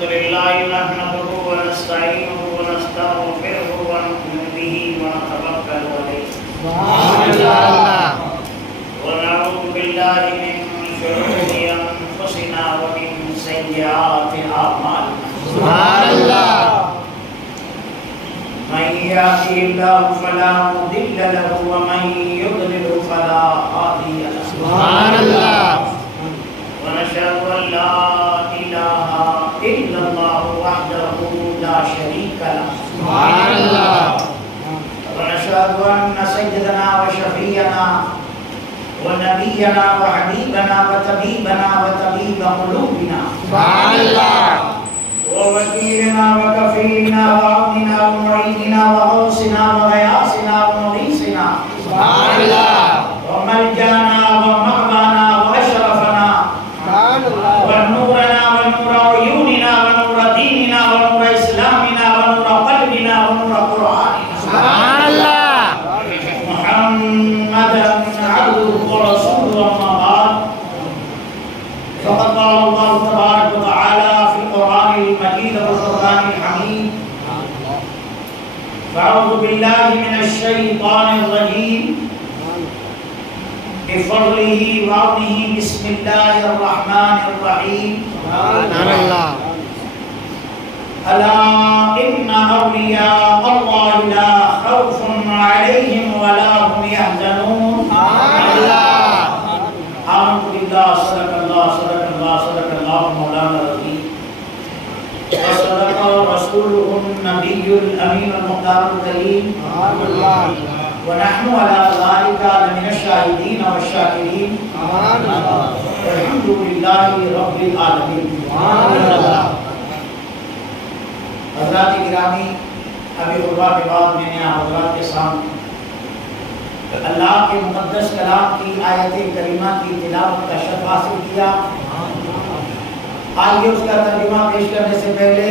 الحمد لله نحمده ونستعينه ونستغفره ونؤمن به ونتوكل عليه ونعوذ بالله من شرور أنفسنا ومن سيئات أعمالنا سبحان الله. من يهده الله فلا مضل له ومن يضلل فلا هادي له سبحان الله. ونشهد أن لا إله إلا الله وحده لا شريك له سبحان الله. ونشهد أن سيدنا وشفيعنا ونبينا وحبيبنا وطبيبنا وطبيب قلوبنا سبحان الله. ووكيلنا وكفيلنا وعوننا ومعيننا وغوثنا وغياثنا ومغيثنا سبحان الله. وملجانا ومأوانا وأشرفنا سبحان الله. ونورنا ونور عيوننا ونور ديننا ونور إسلامنا ونور قلبنا ونور قرآننا سبحان الله. محمدا عبده ورسوله أما بعد فقد قال الله تبارك وتعالى في القرآن المجيد والقرآن الحميد فأعوذ بالله من الشيطان الرجيم بفضله وعونه بسم الله الرحمن الرحيم سبحان الله. ألا إن أولياء الله لا خوف عليهم ولا هم يحزنون سبحان الله. آمنت بالله صدق الله صدق الله صدق الله مولانا العظيم وصدق رسوله النبي الأمين المختار الكريم سبحان الله. ونحن على ذلك لمن الشاهدين والشاكرين سبحان الله. الحمد لله رب العالمين. سبحان الله. حضرات گرامی، ابھی خطبہ کے بعد میں نے آپ حضرات کے سامنے اللہ کے مقدس کلام کی آیت کریمہ کی تلاوت کا شرف حاصل کیا. آئیے اس کا ترجمہ پیش کرنے سے پہلے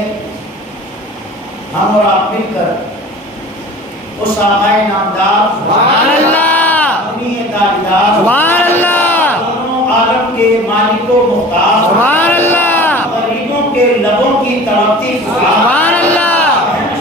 ہم اور آپ مل کر اس آقائے نامدار سبحان اللہ. اپنی تاجدار سبحان اللہ. دونوں عالم کے مالک و مختار سبحان اللہ. غریبوں کے لبوں کی تڑپتی سبحان اللہ.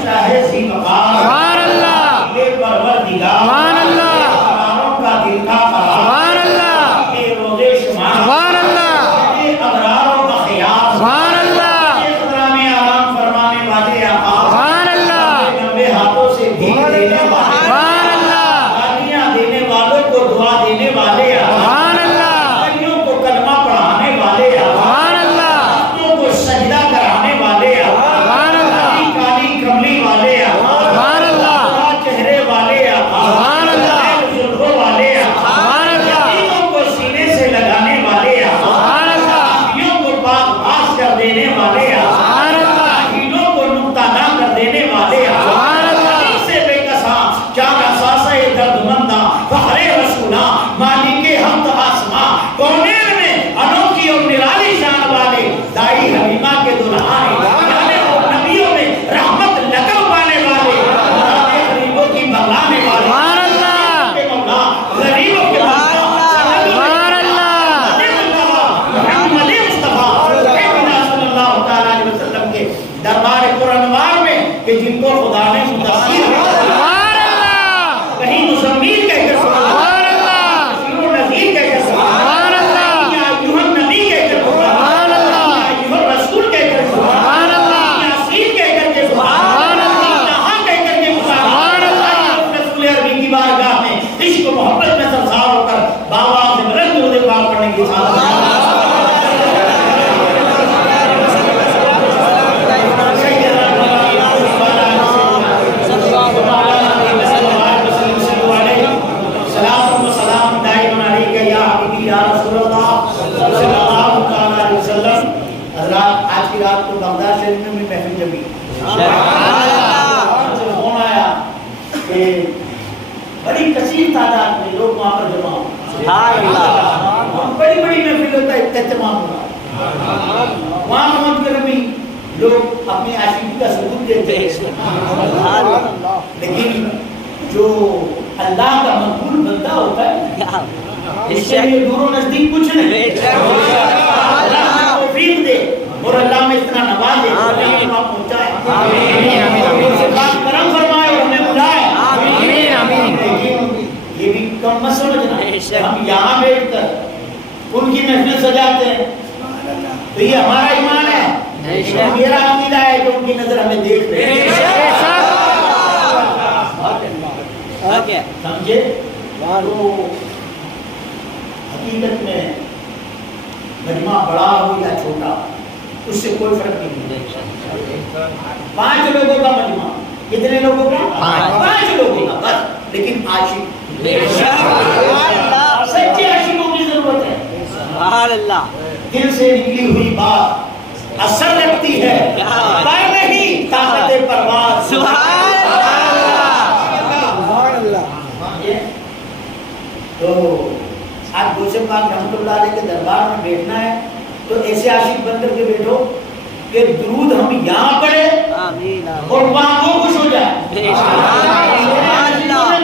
شاہ ذی وقار سبحان اللہ. بے پروردگار سبحان اللہ. قراروں کا دل کا قرار سبحان اللہ. بے روزے شمار سبحان اللہ. بے ابراروں کا خیال سبحان اللہ. بے خدا میں آرام فرمانے والے آقا سبحان اللہ. بے لمبے ہاتھوں سے بھیگ دینے والے سبحان اللہ. گالیاں دینے والوں کو دعا دینے والے آقا سبحان اللہ. کلیوں کو کلمہ پڑھانے والے آقا سبحان اللہ. ہاتھوں کو سجدہ کرانے والے آقا سبحان اللہ. کالی کالی کملی والے آقا سبحان اللہ. خدا چہرے والے آقا سبحان اللہ. زلفوں والے آقا سبحان اللہ. یتیموں کو سینے سے لگانے والے آقا سبحان اللہ. نبیوں کو پاک پاس کر دینے والے آقا سبحان اللہ. ہیلوں کو نقطہ نہ کر دینے والے آقا سبحان اللہ. علی سے بے کساں چار اساسہ درد مندہ فخر رسولہ مالک حمد آسماں کونین میں انوکھی اور نرالی شان والے دائی حلیمہ کے دلہانے یعنی نبیوں میں رحمت لقب پانے والے مراد غریبوں کی بغلانے والے سبحان اللہ. کے مولا غریبوں کے مولا سبحان اللہ. محمد مصطفیٰ صلی اللہ تعالیٰ علیہ وسلم کے دربار قرآنوار میں کہ جن کو خدا نے متصیر سبحان اللہ. کہیں مزمین کہہ کر سبحان اللہ. نذیر و نذیر کہہ کر سبحان اللہ. یا ایھا النبی کہہ کر سبحان اللہ. یا ایھا الرسول کہہ کر سبحان اللہ. یاسین کہہ کر کے سبحان اللہ. جہاں کہہ کر کے سبحان اللہ. رسول عربی کی بارگاہ میں عشق و محبت میں سرسار ہو کر بابا سے بلند درود پاک پڑھنے کی سعادت بغداد شریف میں محفل جمی فون آیا کہ بڑی کثیر تعداد میں لوگ وہاں پر جمع ہوں بڑی بڑی محفل ہوتا ہے اہتمام ہوگا وہاں پہنچ کر بھی لوگ اپنی عاشقی کا ثبوت دیتے ہیں لیکن جو اللہ کا مقبول بندہ ہوتا ہے اس سے یہ دور و نزدیک کچھ نہیں اللہ توفیق دے اور اللہ میں اتنا نوازے محفل سجاتے ہیں، تو یہ ہمارا ایمان ہے، میرا عقیدہ ہے کہ ان کی نظر ہمیں دیکھ رہے ہیں، سمجھے؟ تو حقیقت میں مجمع بڑا ہو یا چھوٹا اس سے کوئی فرق نہیں ہے۔ 5 لوگوں کا مجمع، کتنے لوگوں کا؟ 5 لوگوں کا بس، لیکن عاشق، سچے عاشقوں کی ضرورت ہے۔ سبحان اللہ، دل سے نکلی ہوئی بات اثر رکھتی ہے، پر نہیں طاقت پرواز۔ سبحان تو آج غوث پاک رحمۃ اللہ علیہ کے دربار میں بیٹھنا ہے تو ایسے عاشق بن کر کے بیٹھو کہ درود ہم یہاں پڑھیں آمین اور وہاں وہ خوش ہو جائے۔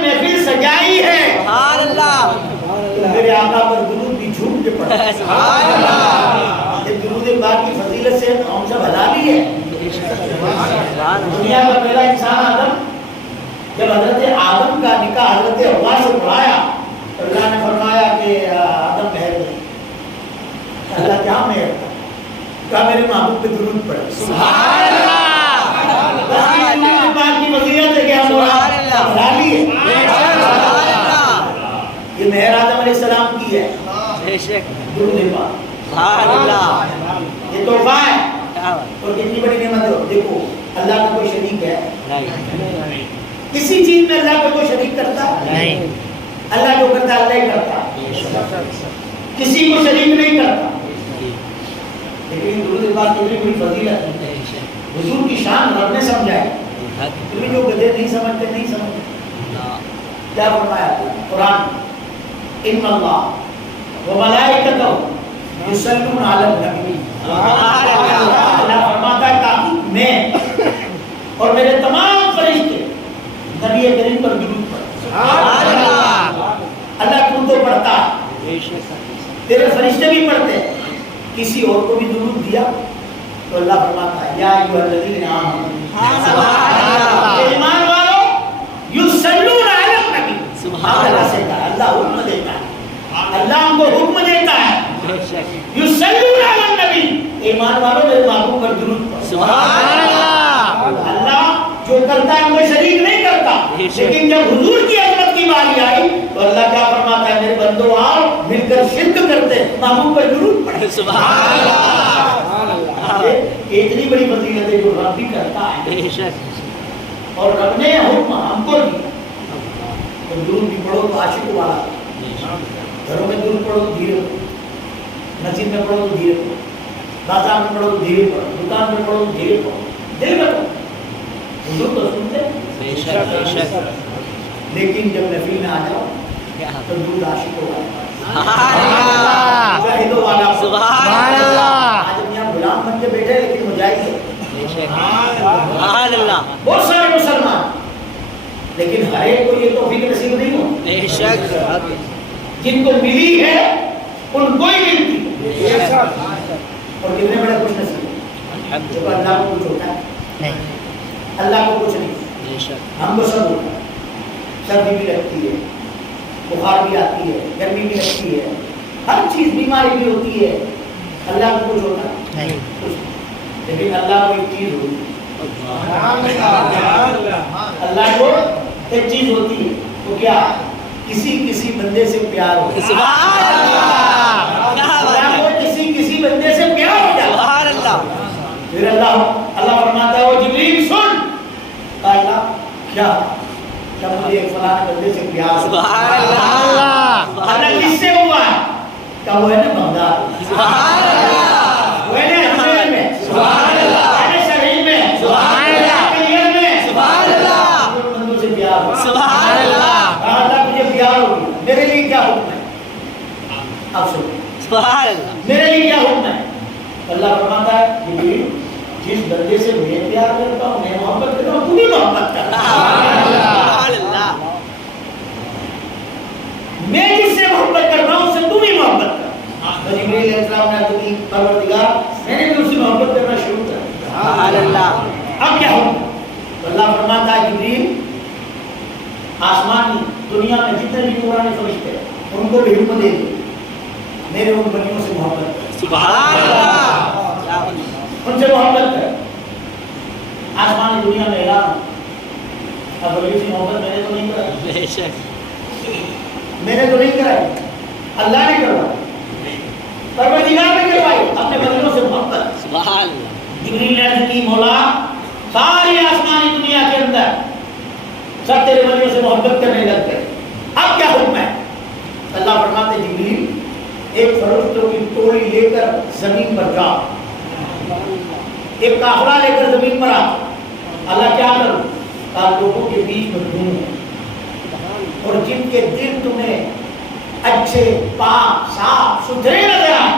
محفل سجائی ہے، سبحان اللہ، تو میرے آقا پر درود بھی جھوم کے پڑھے۔ سبحان اللہ، یہ درود پاک کی فضیلت سے ہم سب حلالی ہے۔ دنیا کا پہلا انسان آدم، جب حضرت آدم کا نکاح حضرت حوا سے پڑھایا تو اللہ نے فرمایا کہ آدم مہر نہیں۔ اللہ کیا مہر تھا؟ کہا میرے محبوب پہ درود پڑھے۔ سبحان اللہ، درود پاک کی فضیلت ہے کہ ہم حلالی ہے۔ سبحان اللہ، یہ مہر آدم علیہ السلام کی ہے، بے شک، درود پاک، سبحان اللہ، یہ تحفہ ہے کیا بات، اور کتنی بڑی نعمت ہے۔ دیکھو اللہ کا کوئی شریک ہے؟ نہیں، کسی چیز میں اللہ کا کوئی شریک کرتا ہے؟ نہیں، اللہ جو کرتا ہے اللہ ہی کرتا ہے، کسی کو شریک نہیں کرتا۔ لیکن درود پاک کی بڑی فضیلت ہے، حضور کی شان رب نے سمجھائی۔ تمہیں جو گدھے نہیں سمجھتے نہیں سمجھتے، کیا فرمایا قرآن؟ ان اللہ و ملائکتہ یصلون علی النبی، اللہ فرماتا ہے کہ میں اور میرے تمام فرشتے نبی کریم پر درود پڑھتے ہیں۔ اللہ خود تو پڑھتا ہے، تیرے فرشتے بھی پڑھتے ہیں، کسی اور کو بھی درود دیا تو اللہ فرماتا ہے یا ایھا الذین آمنوا، ایمان والو یصلون علی النبی، اللہ سے کہا، اللہ حکم دیتا ہے، اللہ ہم کو حکم دیتا ہے، یصلون علی النبی، ایمان والو میرے محبوب پر درود پڑھو۔ سبحان اللہ، اللہ جو کرتا ہے کوئی شریک نہیں کرتا، لیکن جب حضور کی عظمت کی باری آئی تو اللہ کیا فرماتا ہے میرے بندو آؤ مل کر شرک کرتے محبوب پر درود پڑھے۔ سبحان اللہ، یہ اتنی بڑی فضیلت ہے جو رب بھی کرتا ہے، بے شک، اور رب نے حکم ہم کو دیا تو درود بھی پڑھو تو عاشق والا، گھروں میں درود پڑھو تو دھیرے پڑھو، مسجد میں پڑھو تو دھیرے پڑھو، بازار میں پڑھو تو دھیرے پڑھو، دکان میں پڑھو تو دھیرے پڑھو، دل میں پڑھو، حضور تو سنتے بے شک، بے شک، لیکن جب نفی میں آ جاؤ کیا تو درود عاشقوں والا، سبحان اللہ، مجاہدوں والا، سبحان اللہ، آج ہم یہاں غلام بن کے بیٹھے لیکن مجاہد ہے بے شک، سبحان اللہ، بہت سارے مسلمان، لیکن ہر ایک کو یہ توفیق نصیب نہیں ہو، بے شک، جن کو ملی ہے ان کو ہی ملتی ہے، اور کتنے بڑے خوش نصیب ہیں جو اللہ کو کچھ ہوتا ہے، اللہ کو کچھ نہیں، بے شک، ہم کو سب ہوتا ہے، سردی بھی لگتی ہے، بخار بھی آتی ہے، گرمی بھی لگتی ہے، ہر چیز بیماری بھی ہوتی ہے، اللہ کو کچھ ہوتا ہے کچھ نہیں، لیکن اللہ کو ایک چیز ہوتی ہے، اللہ کو ایک چیز ہوتی ہے، تو کیا کسی بندے سے پیار ہوتا ہے، سبحان اللہ، کیا بات اللہ ہے، کو کسی بندے سے پیار ہو جاتا ہے، سبحان اللہ، پھر اللہ فرماتا ہے وہ جبریل سن، کہا اللہ کیا مجھے ایک فلاں بندے سے پیار ہو، سبحان اللہ، اللہ کس سے ہوا ہے؟ کہا وہ ہے نا بغداد، سبحان اللہ، وہ ہے نا حسین میں، سبحان اللہ، وہ ہے نا شہید میں، سبحان اللہ، کلیئر میں، سبحان اللہ، ان بندوں سے پیار ہو، سبحان اللہ، کہا اللہ مجھے پیار ہو گیا، میرے لیے کیا حکم ہے؟ اب سنیں سبحان اللہ، میرے لیے کیا حکم ہے؟ اللہ فرماتا ہے جبریل جس بندے سے میں پیار کرتا ہوں میں محبت کرتا ہوں تو بھی محبت کر، سبحان اللہ، میں جس سے محبت کرتا ہوں اس سے تو بھی محبت کر۔ تو جبریل علیہ السلام نے کہا پروردگار میں نے بھی اس سے محبت کرنا شروع کر دیا، سبحان اللہ، اب کیا حکم؟ تو اللہ فرماتا ہے جبریل آسمانی دنیا میں جتنے بھی نورانی فرشتے ہیں ان کو بھی حکم دے دو میرے ان بلیوں سے محبت کر، سبحان اللہ، ان سے محبت کر۔ آسمانی دنیا میں اعلان، اب ولیوں سے محبت میں نے تو نہیں کرائی، بے شک، میں نے تو نہیں کرائی، اللہ نے کروائی، پروردگار نے کروائی اپنے بندوں سے محبت۔ سبحان اللہ، جبریل نے عرض کی مولا ساری آسمانی دنیا کے اندر سب تیرے بندوں سے محبت کرنے لگ گئے، اب کیا حکم ہے؟ اللہ فرماتے جبریل ایک فرشتوں کی ٹولی لے کر زمین پر جا، ایک قافلہ لے کر زمین پر آ۔ اللہ کیا کروں؟ کہا لوگوں کے بیچ میں ڈھونڈ، اور جن کے دل تمہیں اچھے پاک صاف ستھرے نظر آئے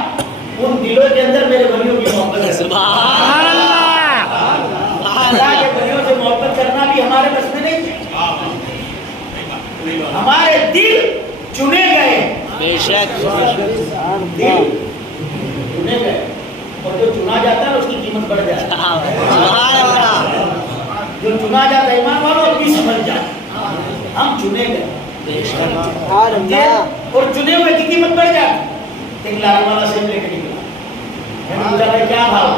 ان دلوں کے اندر میرے بلیوں کی محبت ہے۔ سبحان اللہ، اللہ کے بلیوں سے محبت کرنا بھی ہمارے بس میں نہیں ہے، ہمارے دل چنے گئے، بے شک، دل چنے گئے، اور جو چنا جاتا ہے اس کی قیمت بڑھ جاتی ہے۔ سبحان اللہ، جو چنا جاتا ہے ایمان والوں اپنی سمجھ جائے ہم چنے گئے، بے شک، اور چنے ہوئے کی قیمت بڑھ جاتی۔ ایک لاری والا سیب لے کے نکلا، میں نے پوچھا بھائی کیا بھاؤ؟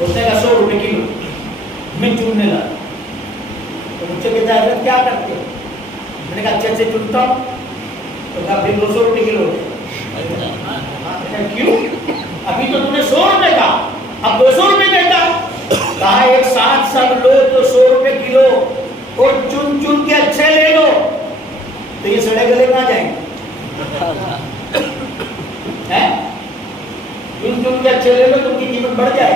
اس نے کہا 100 روپے کلو۔ میں چننے لگا تو مجھ سے کہتا ہے حضرت کیا کرتے ہو؟ میں نے کہا اچھے سے چنتا ہوں، تو کہا پھر 200 روپے کلو ہو جائے۔ میں نے کہا کیوں؟ ابھی تو تم نے 100 روپے کہا، اب 200 روپے کہتا۔ کہا ایک ساتھ سب لو تو 100 روپے کلو، اور چن چن کے اچھے لے لو تو یہ سڑے گلے کہاں جائیں گے؟ چن چن کے اچھے لے لو تو ان کی قیمت بڑھ جائے،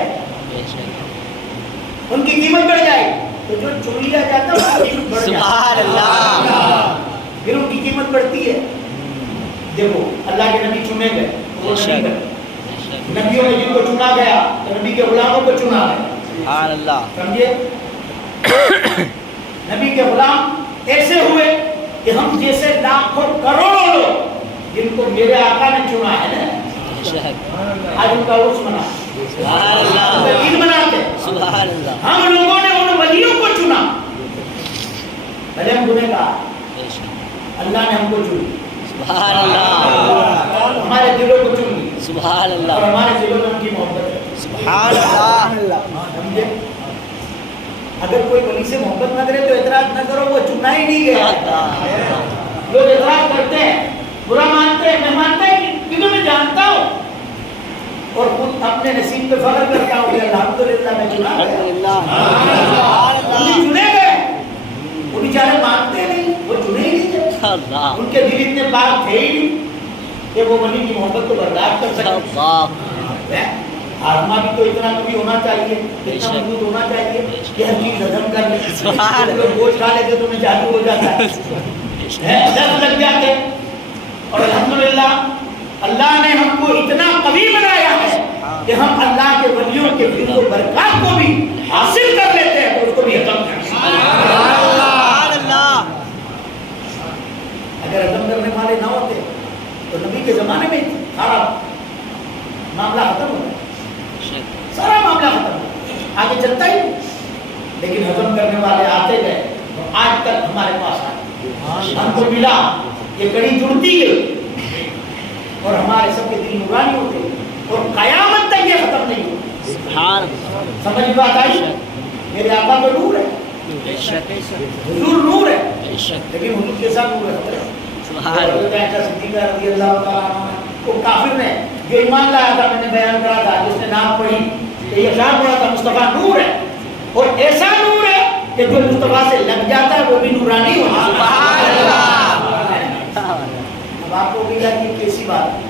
بے شک، ان کی قیمت بڑھ جائے، تو جو چن لیا جاتا ہے اس کی قیمت بڑھ سبحان جائے، اللہ، پھر ان کی قیمت بڑھتی ہے۔ دیکھو اللہ کے نبی چنے گئے، وہ نہیں گئے، نبیوں نے جن کو چنا گیا تو نبی کے غلاموں کو چنا گیا، سبحان اللہ، سمجھے؟ نبی کے غلام ایسے ہوئے کہ ہم جیسے لاکھوں کروڑوں لوگ جن کو میرے آقا نے چنا ہے نا، بے شک، آج ان کا عرس منا، سبحان ان کا اللہ، عید مناتے ہیں۔ سبحان اللہ، ہم لوگوں نے ان ولیوں کو چنا، بھلے ہم گنہ گار، بے شک، اللہ نے ہم کو چنی، سبحان اللہ، ہمارے دلوں کو چن لی، سبحان اور اللہ، ہمارے دلوں میں ان کی محبت ہے، سبحان اللہ، سمجھے؟ اگر کوئی ولی سے محبت نہ کرے تو اعتراض نہ کرو، وہ چنا ہی نہیں گیا۔ لوگ اعتراض کرتے ہیں، برا مانتے ہیں، میں مانتا ہی نہیں کیونکہ میں جانتا ہوں اور خود اپنے نصیب پہ فخر کرتا ہوں کہ الحمدللہ میں چنا گیا، ہم چنے گئے۔ وہ بیچارے مانتے نہیں، وہ چنے ہی نہیں گئے، اللہ، ان کے دل اتنے پاک تھے ہی نہیں کہ وہ ولی کی محبت کو برداشت کر سکے۔ اللہ، آرما بھی تو اتنا کبھی ہونا چاہیے، اتنا مضبوط ہونا چاہیے کہ ہر چیز ہضم کر لے، کوئی گوشت کھا لیتے تو میں جادو ہو جاتا ہے، دست لگ جاتے۔ اور الحمدللہ اللہ نے ہم کو اتنا قوی بنایا ہے کہ ہم اللہ کے ولیوں کے فضل و برکات کو بھی حاصل کر لیتے ہیں، تو اس کو بھی ہضم کر لیتے ہیں۔ سبحان اللہ، اگر ہضم کرنے والے نہ ہوتے تو نبی کے زمانے میں سارا معاملہ ختم ہوتا، سارا معاملہ ختم ہوتا، آگے چلتا ہی نہیں۔ لیکن ہضم کرنے والے آتے گئے تو آج تک ہمارے پاس آئے، ہم کو ملا، یہ کڑی جڑتی گئی اور ہمارے سب کے دل نورانی ہوتے اور قیامت تک یہ ختم نہیں ہوتا۔ سبحان، سمجھ بات آئی؟ میرے آقا تو نور ہے، بے شک، حضور نور ہے، بے شک، لیکن حضور کے ساتھ نور ہے۔ سبحان اللہ، حضرت صدیقہ رضی اللہ تعالیٰ عنہ وہ کافر نے جو ایمان لایا تھا، میں نے بیان کرا تھا، جس نے نام پڑھی کہ یہ شاہ پڑھا تھا مصطفیٰ نور ہے، اور ایسا نور ہے کہ جو مصطفیٰ سے لگ جاتا ہے وہ بھی نورانی ہوتا ہے۔ سبحان اللہ، اب آپ کو بھی لگی کیسی بات،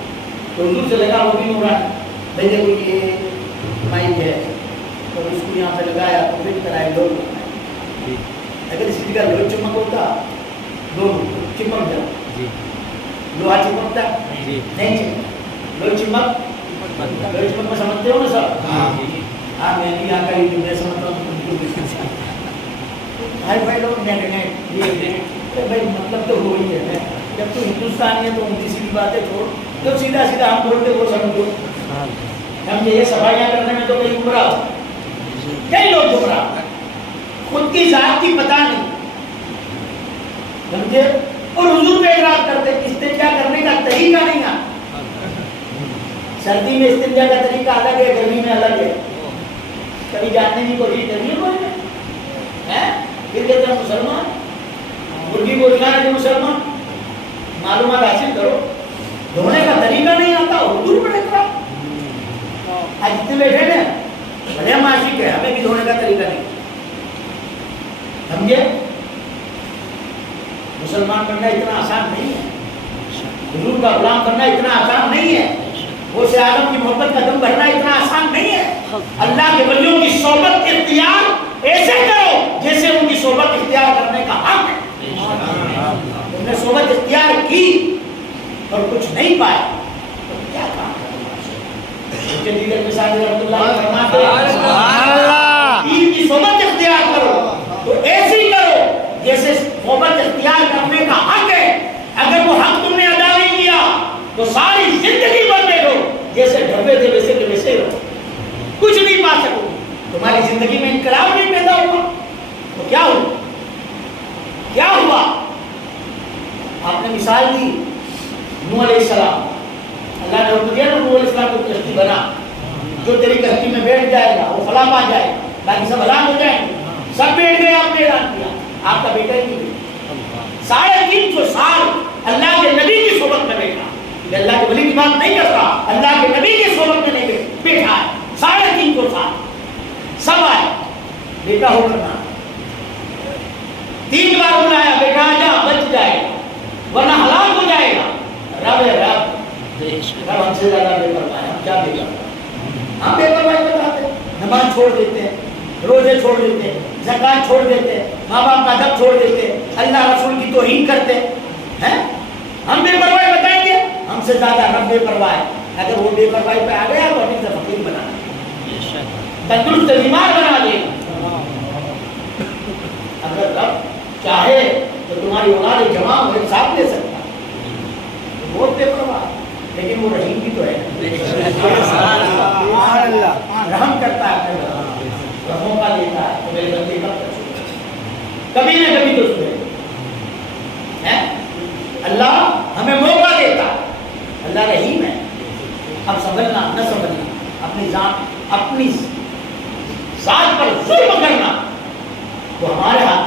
تو حضور سے لگا وہ بھی نورانی، بھائی دیکھو یہ مائک ہے اور اس کو یہاں پہ لگایا تو پھر کرائے لوگ، اگر اس کا لوہے چمک ہوتا لوگ چمک جاتا، لوہا چمکتا نہیں چمک، لوہے چمک، لوہے چمک میں سمجھتے ہو نا سب؟ ہاں میں بھی یہاں کا ہی میں سمجھتا ہوں، بھائی بھائی لوگ نیٹ یہ بھائی مطلب تو وہی ہے، جب تو ہندوستانی ہے تو ان کی سیدھی باتیں چھوڑ، جب سیدھا سیدھا ہم بولتے وہ سمجھو، ہم یہ صفائیاں کرنے میں تو کئی گمراہ ہو، کئی لوگ گمراہ ہو، خود کی ذات کی پتہ نہیں، سمجھے؟ اور حضور پہ اعتراض کرتے، اس نے کیا کرنے کا طریقہ نہیں آتا، سردی میں استنجا کا طریقہ الگ ہے، گرمی میں الگ ہے. کبھی جاننے کی کوشش کریے کوئی نہیں. پھر کہتے ہیں مسلمان، مرغی کو کھانا جو مسلمان، معلومات حاصل کرو. دھونے کا طریقہ نہیں آتا، اردو پڑھے کرا. آج جتنے بیٹھے نا بڑے معاشق ہے، ہمیں بھی دھونے کا طریقہ نہیں سمجھے. مسلمان بننا اتنا آسان نہیں ہے، حضور کا غلام بننا اتنا آسان نہیں ہے، وہ سے عالم کی محبت کا دم بھرنا اتنا آسان نہیں ہے. اللہ کے ولیوں کی صحبت اختیار ایسے کرو جیسے ان کی صحبت اختیار کرنے کا حق ہے. تم نے صحبت اختیار کی اور کچھ نہیں پائے تو کیا کام کرنا. دیگر مثال رحمۃ اللہ فرماتے ہیں دین کی صحبت اختیار کرو تو ایسی کرو جیسے صحبت اختیار کرنے کا حق ہے. اگر وہ حق تم نے ادا نہیں کیا تو ساری زندگی بھر میں رہو جیسے ڈھبے تھے ویسے کے ویسے رہو، کچھ نہیں پا سکو. تمہاری زندگی میں انقلاب نہیں پیدا ہوا تو کیا ہوا؟ کیا ہوا؟ آپ نے مثال دی نوح علیہ السلام. اللہ نے حکم دیا نا نوح علیہ السلام کو کشتی بنا، جو تیری کشتی میں بیٹھ جائے گا وہ فلاں پا جائے گا، باقی سب ہلاک ہو جائیں گے. سب بیٹھ گئے، آپ نے اعلان کیا آپ کا بیٹا ہی نہیں. 350 سال اللہ کے نبی کی صحبت میں بیٹھا. یہ اللہ کے ولی کی بات نہیں کرتا، اللہ کے نبی کی صحبت میں نہیں بیٹھا ہے. 350 سال سب آئے، بیٹا ہو کرنا. 3 بار بلایا، بیٹا آ جا بچ جائے گا ورنہ ہلاک ہو جائے گا. رب ہے رب ہم سے زیادہ بے پرواہ ہے. ہم کیا بے پرواہ؟ ہم بے پرواہی بتاتے ہیں، نماز چھوڑ دیتے ہیں، روزے چھوڑ دیتے ہیں، زکات چھوڑ دیتے ہیں، ماں باپ کا ادب چھوڑ دیتے ہیں، اللہ رسول کی توہین کرتے ہیں. ہم بے پرواہی بتائیں گے؟ ہم سے زیادہ رب بے پرواہ ہے. اگر وہ بے پرواہی پہ آ گیا تو ہمیں فقیر بنا دے، تندرست بیمار بنا دے. اگر رب چاہے تو تمہاری اولاد جمع ہو ایک ساتھ لے سکتا ہے. بہت بے پرواہ، لیکن وہ رحیم بھی تو ہے، رحم کرتا ہے، موقع دیتا ہے تو میرے بندے کبھی نہ کبھی تو سنے. اللہ ہمیں موقع دیتا ہے، اللہ رحیم ہے. اب سمجھنا نہ سمجھنا، اپنی ذات پر ظلم کرنا وہ ہمارے ہاتھ،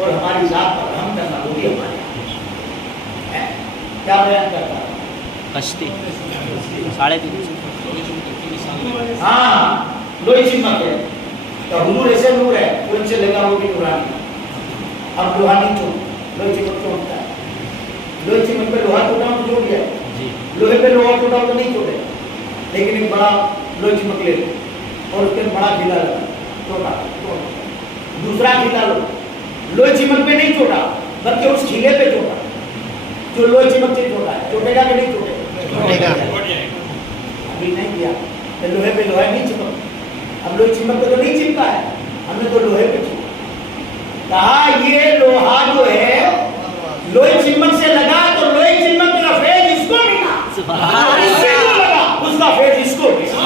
اور ہماری ذات پر رحم کرنا وہ بھی ہمارے ہاتھ. کیا بیان کرتا ہے؟ کشتی 3.5 ہاں لوہی چمک ہے تو حضور ایسے نور ہے، وہ ان سے لگا وہ بھی نورانی. اب لوہانی چمک، لوہی چمک چمکتا ہے. لوہی چمک پہ لوہا ٹوٹا تو چھوٹ گیا، لوہے پہ لوہا ٹوٹا تو نہیں چھوٹے. لیکن ایک بڑا لوہی چمک لے لو اور اس پہ بڑا کھیلا لگا ٹوٹا، دوسرا کھیلا لو، لوہی چمک پہ نہیں چھوٹا بلکہ اس کھیلے پہ چھوٹا جو لوہی چمک سے چھوٹا ہے. چھوٹے گا کہ نہیں چھوٹے گا؟ ابھی نہیں کیا لوہے پہ لوہا نہیں چمک. اب لوہی چمک پہ تو نہیں چمکا ہے، ہم نے تو لوہے پہ چمکا. کہا یہ لوہا جو ہے لوہی چمک سے لگا تو لوہی چمک کا فیض اس کو ملا، اس سے کو لگا اس کا فیض اس کو ملا.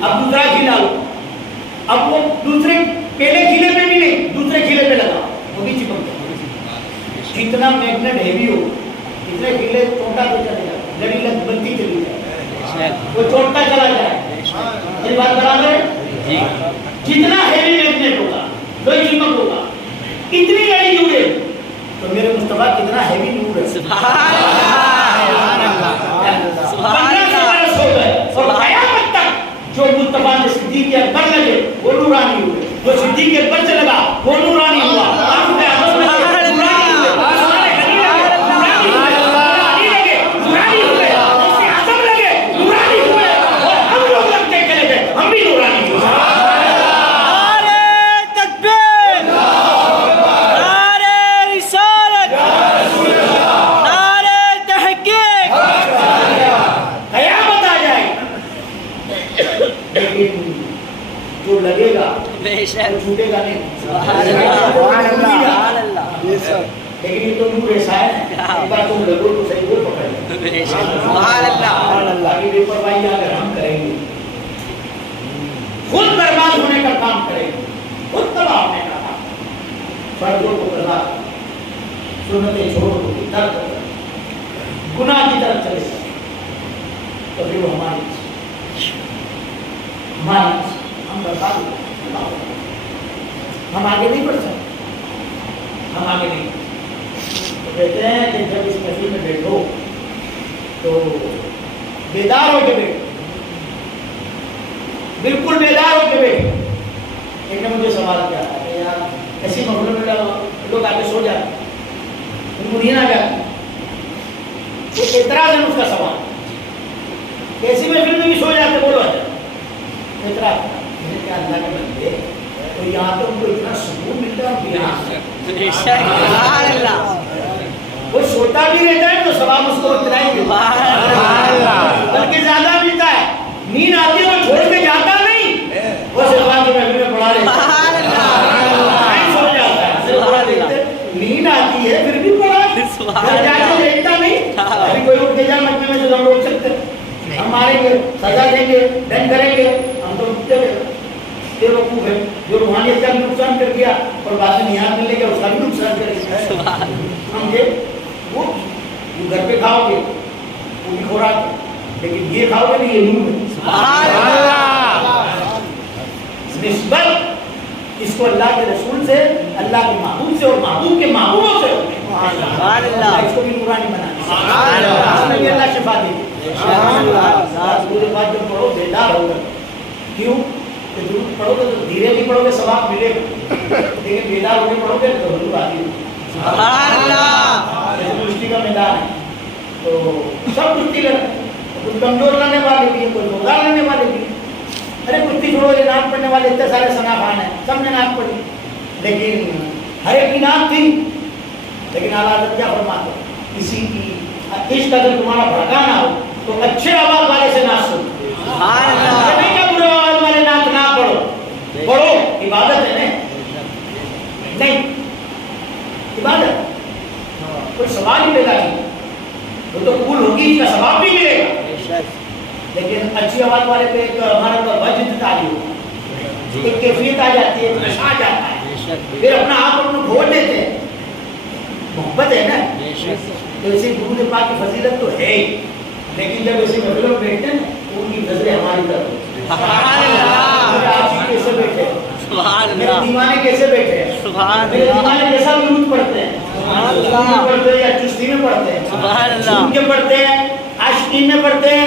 اب دوسرا کھیلا لو، اب وہ دوسرے پہلے کھیلے پہ بھی نہیں دوسرے کھیلے پہ لگا وہ بھی چمک گیا. جتنا میگنیٹ ہیوی ہو اتنے کھیلے چھوٹا تو چلے جائے، لڑی لگ بنتی چلی جائے، وہ چھوٹا چلا جائے. یہ بات برابر ہے. جتنا ہیوی میگنیٹ ہوگا لوہی چمک ہوگا اتنی لڑی جڑے تو میرے مصطفیٰ کتنا ہیوی نور ہے. سبحان اللہ. 1500 برس ہو گئے اور قیامت تک جو مصطفیٰ نے صدیق اکبر لگے وہ نورانی ہوئے، جو صدیق اکبر سے لگا وہ نورانی ہوا. جو لگے گا چھوٹے گا نہیں. لیکن یہ تو نور ایسا ہے ایک بار تم لگو تو صحیح وہ پکڑ لیں. بے پرواہی اگر ہم کریں گے خود برباد ہونے کا کام کریں گے، خود تباہ ہونے کا کام. فرضوں کو برباد، سنتیں چھوڑ دو، گناہ کی طرف چلے تو پھر وہ ہماری ہم برباد ہو گئے، ہم آگے نہیں بڑھ سکتے، ہم آگے نہیں۔ تو کہتے ہیں کہ جب اس محفل میں بیٹھو تو بیدار ہو کے بیٹھو، بالکل بیدار ہو کے بیٹھو۔ ایک نے مجھے سوال کیا تھا کہ یار ایسی محفلوں میں لوگ آ کے سو جاتے ہیں، ان کو نیند آ جاتی، وہ اعتراض ہے اس کا سوال، ایسی محفل میں بھی سو جاتے، بولو اعتراض۔ میں نے کہا اللہ کے بندے، تو یہاں تو ان کو اتنا سکون ملتا ہے، وہ سوتا بھی رہتا ہے تو ثواب اس کو اتنا ہی ملتا ہے، بلکہ زیادہ ملتا ہے۔ نیند آتی ہے وہ چھوڑ کے جاتا نہیں، وہ سلمان کی محفل میں پڑھا رہتا ہے، سو جاتا ہے، صرف پڑھا دیتے، نیند آتی ہے پھر بھی پڑھا، گھر جا کے دیکھتا نہیں۔ ابھی کوئی اٹھ کے جا مجمع میں سے ہم روک سکتے ہیں، ہم ماریں گے، سزا دیں گے، دن کریں گے، ہم تو اٹھتے گئے۔ یہ وقوف ہے جو روحانیت کا بھی نقصان کر دیا اور بعد میں نیاز ملنے کا اس کا بھی نقصان کر دیا۔ ہم یہ وہ گھر پہ کھاؤ گے وہ بھی خوراک ہے، لیکن یہ کھاؤ گے نہیں، یہ نور ہے۔ نسبت اس کو اللہ کے رسول سے، اللہ کے محبوب سے اور محبوب کے محبوبوں سے ہوتے ہیں، اس کو بھی نورانی بنانا، اللہ شفا دے گی۔ پورے بات جب پڑھو بیدار ہوگا، کیوں کہ درود پڑھو گے تو دھیرے بھی پڑھو گے ثواب ملے گا، لیکن بیدار ہو کے پڑھو گے تو حضور آتی ہے۔ کشتی کا میدان ہے تو سب کشتی لڑتے ہیں، کچھ کمزور لڑنے والے بھی ہیں، کوئی روزہ لڑنے والے بھی ہیں۔ ارے کشتی چھوڑو، یہ نعت پڑھنے والے اتنے سارے ثنا خان ہیں، سب نے نعت پڑھی، لیکن ہر ایک کی نعت تھی، لیکن اعلیٰ حضرت کیا فرماتے ہیں، کسی کی عشق اگر تمہارا بھڑکا نہ ہو تو اچھے آواز والے سے نعت سنو، نہیں کہ برے آواز والے نعت نہ پڑھو، پڑھو، عبادت ہے نہیں عبادت، کوئی سوال ہی پیدا نہیں، وہ تو قبول ہوگی، اس کا ثواب بھی ملے گا، لیکن اچھی آواز والے پہ ایک ہمارا وجد تاری ہوگا، ایک کیفیت آ جاتی ہے، نشہ آ جاتا ہے، پھر اپنا آپ اپنا کھوڑ دیتے ہیں، محبت ہے نا، تو اسی درود پاک کی فضیلت تو ہے ہی، لیکن جب اسی محفلوں میں بیٹھتے ہیں تو ان کی نظریں ہماری طرف کیسے بیٹھے ہیں، میرے دیوانے کیسے بیٹھے ہیں، میرے دیوانے جیسا درود پڑھتے ہیں، پڑھتے ہیں یا چستی میں پڑھتے ہیں، جھوم کے پڑھتے ہیں، عاشقی میں پڑھتے ہیں،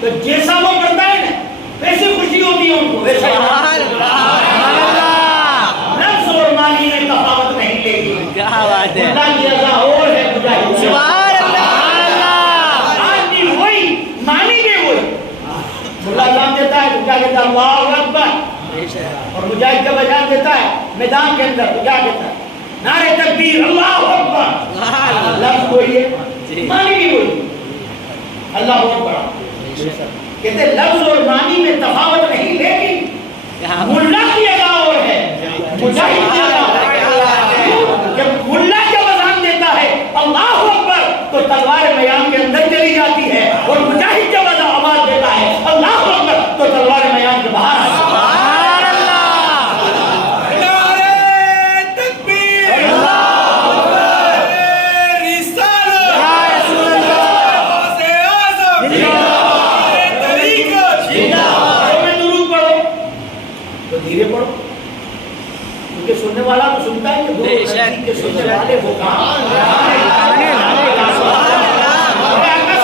تو جیسا وہ پڑھتا ہے نا ویسے خوشی ہوتی ہے ان کو، ویسا لفظ اور معنی میں تفاوت نہیں لے گی، اللہ کی رضا اور ہے، مجاہد آج بھی وہی، معنی بھی وہی، اللہ اذان دیتا ہے تو کیا کہتا ہے، اللہ اکبر، اور مجاہد جب اذان دیتا ہے میدان کے اندر تو کیا کہتا ہے، نعرہ تکبیر، اللہ اکبر، لفظ وہی ہے، معنی بھی وہی، اللہ بہت بڑا، کہتے لفظ اور معنی میں تفاوت نہیں، لیکن ملا کی ادا اور ہے، مجاہد کی ادا اور ہے۔ جب ملا جب اذان دیتا ہے اللہ اکبر تو تلوار میان کے اندر چلی جاتی ہے، اور مجاہد جب آواز دیتا ہے اللہ اکبر تو تلوار میان کے باہر آتی ہے۔ دھیرے پڑھو، کیونکہ سننے والا تو سنتا ہے کہ سننے والے وہ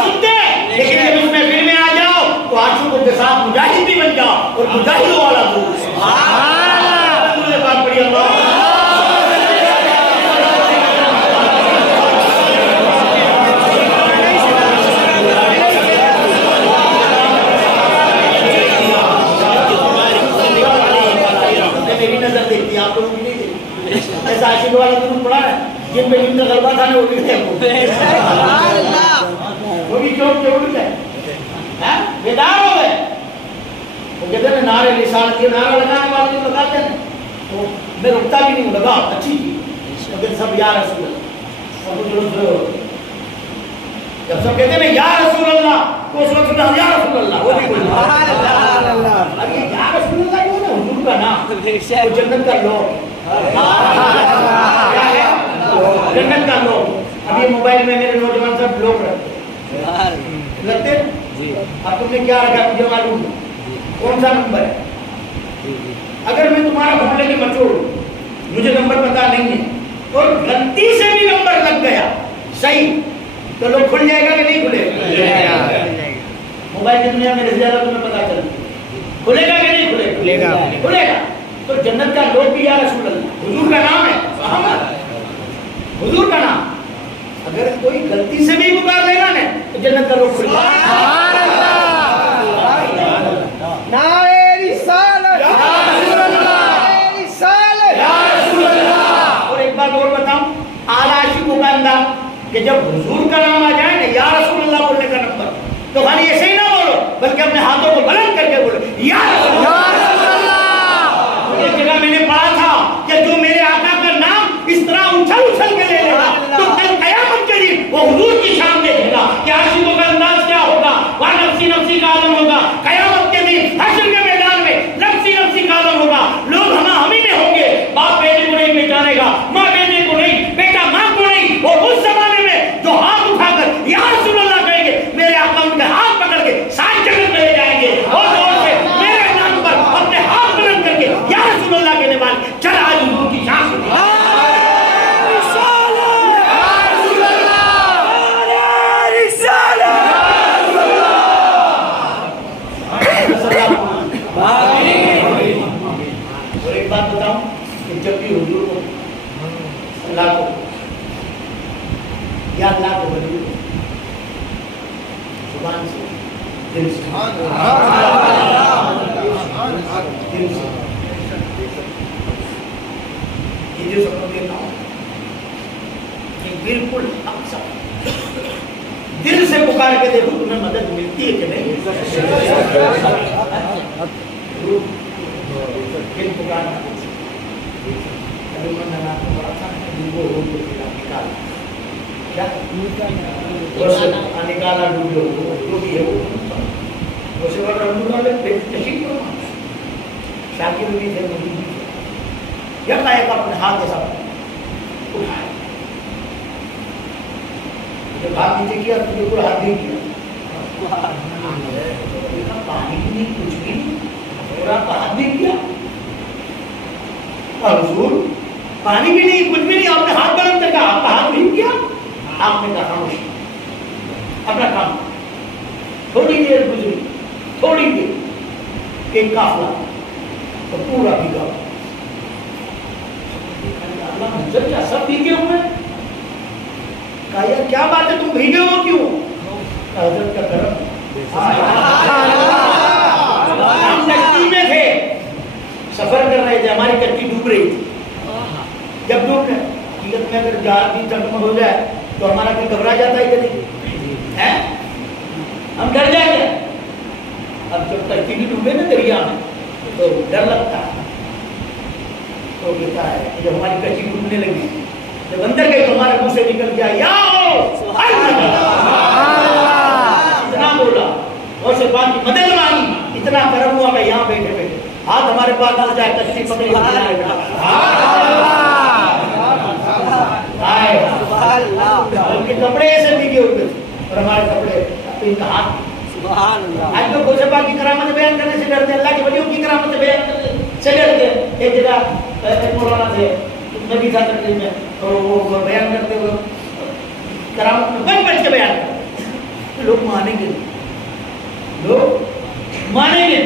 سنتے ہیں، لیکن جب اس محفل میں آ جاؤ تو عاشقوں کے ساتھ مجاہد بھی بن جاؤ، اور مجاہدوں والا تو بات پڑھی اللہ آپ لوگوں کی نہیں دیکھی، ایسا عاشق والا درود پڑھا ہے جن پہ جن کا غلبہ تھا وہ بھی وہ بھی چوٹ کے اٹھ گئے، بیدار ہو گئے۔ وہ کہتے ہیں نعرے رسالت، یہ نعرہ لگانے والے جو لگاتے ہیں تو میں رکتا بھی نہیں، لگا اچھی چیز، لیکن سب یا رسول اللہ، اور کچھ لوگ جب سب کہتے ہیں یا رسول اللہ تو اس وقت یا رسول اللہ، وہ بھی بولتے ہیں اب یہ یا رسول اللہ کیوں نا، حضور کا نام، وہ جنت کا لوگ کیا ہے، جنت کا لوگ۔ اب یہ موبائل میں میرے نوجوان سب لوگ رکھتے ہیں جی اب تم نے کیا رکھا مجھے معلوم ہے کون سا نمبر ہے. جی اگر میں تمہارا گھوم لے کے مچوڑ مجھے نمبر پتا نہیں ہے اور غلطی سے بھی نمبر لگ گیا صحیح تو لوگ کھل جائے گا کہ نہیں کھلے؟ موبائل کی دنیا میں رہ زیادہ تمہیں پتا چل کھلے گا کہ نہیں کھلے گا؟ کھلے گا. تو جنت کا لوگ بھی یا رسول اللہ حضور کا نام ہے حضور کا نام اگر کوئی غلطی سے بھی پکار لے گا نا تو جنت کا لوگ کھل اور ایک بات اور بتاؤں اعلیٰ عاشقوں کا انداز کہ جب حضور کا نام آ جائے نا یا رسول اللہ بولنے کا نمبر تو خالی ایسے ہی نہ بولو بلکہ اپنے ہاتھوں کو بلند کر کے بولو یا رسول اللہ. ایک جگہ میں نے پڑھا تھا کہ جو میرے آقا کا نام اس طرح اچھل اچھل کے لے لے گا تو کل قیامت کے دن وہ حضور کی شان دیکھے گا کہ عاشقوں کا انداز کیا ہوگا. وہاں نفسی نفسی کا عالم ہوگا قیامت کے دن حشر کے میدان میں نفسی نفسی کا عالم ہوگا. لوگ ہمیں میں ہوں گے باپ بیٹے کو نہیں پہچانے گا ماں بیٹے کو نہیں بیٹا ماں کو نہیں. اور اس زمانے میں جو ہاتھ اٹھا کر یا رسول اللہ کہیں گے میرے آقا ان کے ہاتھ پکڑ کے ساتھ جنت میں لے جائیں گے اور زور سے میرے نام پر اپنے ہاتھ بلند کر کے یا رسول اللہ کہنے والے چل آج حضور کی شان سے جب بھی حضور کو اللہ کو یا اللہ کو بلی زبان سے دل سے دل سے یہ جو سب کو دیتا ہوں یہ بالکل حق سب دل سے پکار کے دیکھو تمہیں مدد ملتی ہے کہ نہیں دل پکارنا نکالا ڈوبو جو بھی ہے وہ سے بڑا ڈوبا شاکر بھی تھے یا ایک اپنے ہاتھ کے ساتھ اٹھائے جب ہاتھ نیچے کیا تو بالکل ہاتھ نہیں کیا پانی بھی نہیں کچھ بھی اور آپ ہاتھ نہیں کیا حضور پانی بھی نہیں کچھ بھی نہیں آپ نے ہاتھ بلند کر کے آپ کا ہاتھ نہیں کیا آپ نے کہا خاموش اپنا کام. تھوڑی دیر گزری تھوڑی دیر ایک قافلہ تو پورا بھیگا اللہ منظر کیا سب بھیگے ہوئے کہا یار کیا بات ہے تم بھیگے ہو کیوں حضرت کا کرم ہم کشتی میں تھے سفر کر رہے تھے ہماری کشتی ڈوب رہی تھی جب ڈوب رہے حقیقت میں اگر جہاز بھی ٹکمر ہو جائے تو ہمارا کوئی گھبرا جاتا ہے کہ نہیں ہے ہم ڈر جائیں گے. اب جب کشتی بھی ڈوبے نا دریا میں تو ڈر لگتا ہے تو کہتا ہے کہ جب ہماری کشتی ڈوبنے لگی جب اندر گئی تو ہمارے منہ سے نکل گیا یا اتنا بولا اور سے بات کی مدد مانگی اتنا کرم ہوا کہ یہاں بیٹھے بیٹھے ہاتھ ہمارے پاس آ جائے کشتی پکڑی ان کے کپڑے ایسے بھیگے ہوئے اور ہمارے کپڑے ان کا ہاتھ. آج تو گوشبا کی کرامت بیان کرنے سے ڈرتے اللہ کے ولیوں کی کرامت بیان کرنے سے ڈرتے. ایک جگہ مولانا تھے نبی تھا تقریر میں اور وہ بیان کرتے ہوئے کرامت میں بچ بچ کے بیان کرتے لوگ مانیں گے لوگ مانیں گے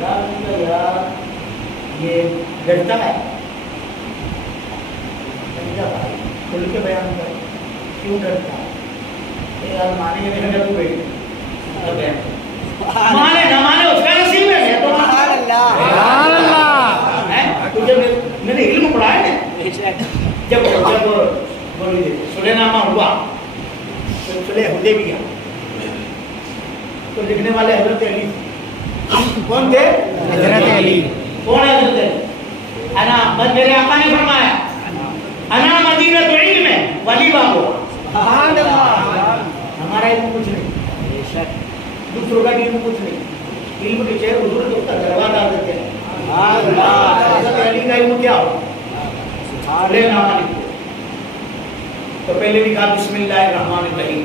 یار یہ ڈرتا ہے کھل کے بیان کر کیوں ڈرتا ہے یار مانے گے نہیں تو بیٹھے مانے نہ مانے اس کا نصیب ہے تو سبحان اللہ تجھے میں نے علم پڑھا ہے نا جب صلح نامہ ہوا صلح حدیبیہ تو لکھنے والے حضرت علی کون تھے حضرت علی کون ہے حضرت علی انا میرے آقا نے فرمایا انا مدینہ علم میں ولی بابو سبحان اللہ ہمارا علم کچھ نہیں دوسروں کا علم کچھ نہیں علم کے چہرے حضور کے اوپر دروازہ دیتے ہیں حضرت علی کا علم کیا ہو صلح نامہ لکھو تو پہلے لکھا بسم اللہ الرحمن الرحیم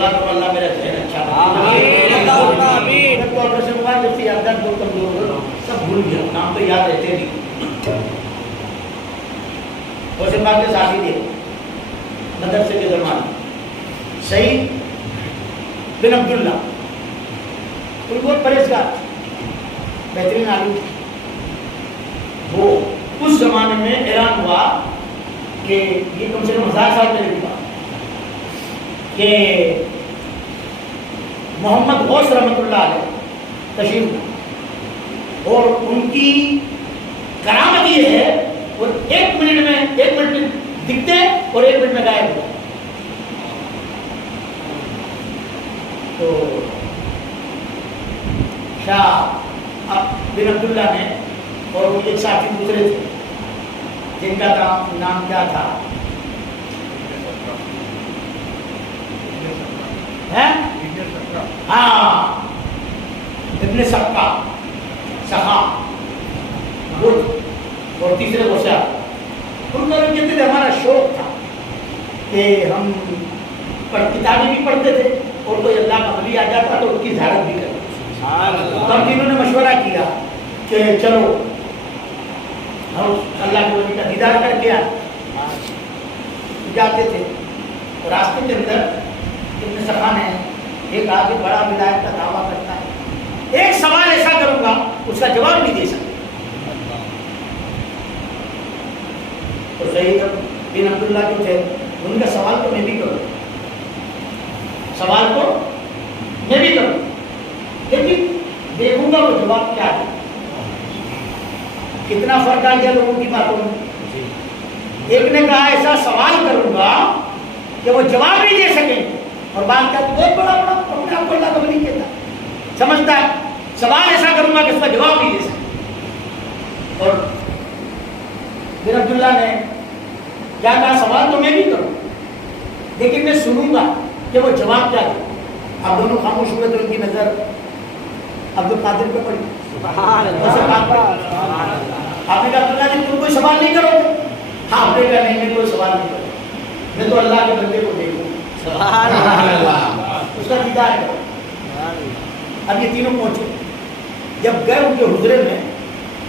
دعا کرو اللہ میرا ذہن اچھا جب سے یاد درد کمزور سب بھول گیا، نام تو یاد رہتے نہیں. حسین پاک کے ساتھی تھے مدرسے کے درمیان سعید بن عبداللہ، کوئی بہت پرہیزگار بہترین عالم. وہ اس زمانے میں اعلان ہوا کہ یہ کم سے کم 1000 سال پہلے کی بات کہ محمد غوث رحمۃ اللہ علیہ تشریف لائے اور ان کی کرامت یہ ہے وہ ایک منٹ میں دکھتے اور 1 منٹ میں غائب ہو جاتے. تو شاہ بن عبداللہ نے اور وہ ایک ساتھی دوسرے تھے جن کا نام کیا تھا، ہاں ابن سخا اور تیسرے ہوشیار. ان کا کہتے تھے ہمارا شوق تھا کہ ہم کتابیں بھی پڑھتے تھے اور کوئی اللہ کا ولی آ جاتا تو اس کی زیارت بھی کرتے. تب انہوں نے مشورہ کیا کہ چلو ہم اللہ کے ولی کا دیدار کر کے جاتے تھے. راستے کے اندر ابن سخا نے ایک آدمی بڑا ولایت کا دعویٰ کرتا ہے، ایک سوال ایسا کروں گا اس کا جواب نہیں دے سکتے. تو سعید بن عبداللہ جو تھے ان کا سوال تو میں بھی کروں، سوال تو میں بھی کروں، لیکن دیکھوں گا وہ جواب کیا ہے. کتنا فرق آ گیا لوگوں کی باتوں میں. ایک نے کہا ایسا سوال کروں گا کہ وہ جواب نہیں دے سکیں، اور بات کا بہت بڑا اپنے آپ کو اللہ کا ولی کہتا سمجھتا ہے. سوال ایسا کروں گا کہ اس کا جواب نہیں دے سکیں. اور بن عبداللہ نے کیا کہا سوال تو میں بھی کروں لیکن میں سنوں گا کہ وہ جواب کیا دے. اب دونوں خاموش ہوئے تو ان کی نظر عبد القادر پہ پڑی. آپ نے کہا عبداللہ جی تم کوئی سوال نہیں کرو گے؟ ہاں آپ نے کہا نہیں میں کوئی سوال نہیں کروں، میں تو اللہ کے بندے کو دیکھوں اس کا دیدار کرو. اب یہ تینوں پہنچے، جب گئے ان کے حجرے میں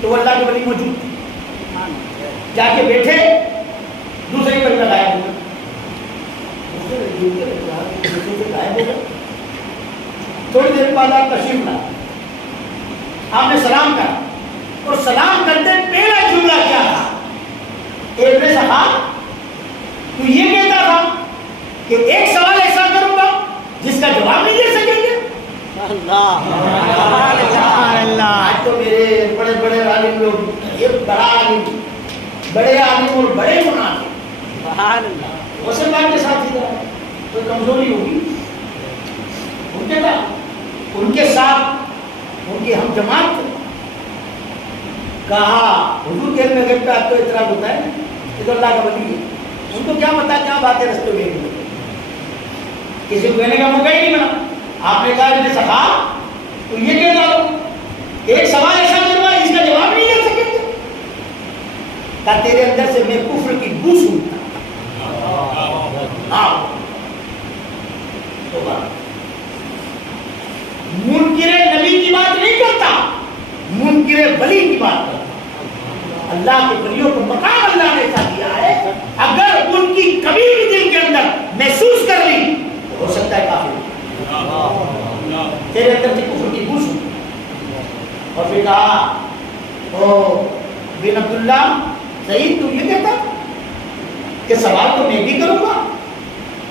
تو وہ اللہ کے ولی موجود تھے. جا کے بیٹھے دوسرے پر لگایا ہوا تھوڑی دیر بعد آپ تشریف لائے. آپ نے سلام کہا اور سلام کرتے پہلا جملہ کیا تھا؟ ایک نے کہا تو یہ کہتا تھا کہ ایک سوال ایسا کروں گا جس کا جواب نہیں دے سکیں گے. آج تو میرے بڑے بڑے عالم لوگ، یہ بڑا عالم، بڑے عالم اور بڑے منافق حسین پاک کے ساتھ ہی کوئی کمزوری ہوگی ان کے ساتھ ان کی ہم جماعت کہا حضور کے علم غیب پہ آپ کو اعتراض ہوتا ہے کہ تو اللہ کا ولی ہے. ان کو کیا پتا کیا باتیں رستے ہوئے کسی کو کہنے کا موقع ہی نہیں بنا. آپ نے کہا ابن سخا تو یہ کہتا ہو ایک سوال ایسا کروا اس کا جواب نہیں دے سکیں گے. کہ تیرے اندر سے میں کفر کی بو سنتا. منکر نبی کی بات نہیں کرتا، منکر ولی کی بات کرتا. اللہ کے ولیوں کو مقام اللہ نے ایسا دیا ہے اگر ان کی کبھی بھی دل کے اندر محسوس کر لی تو ہو سکتا ہے کافر تیرے اندر سے کفر کی بو سنتا. اور پھر کہا او بن عبداللہ سعید تم یہ کہتا کہ سوال تو میں بھی کروں گا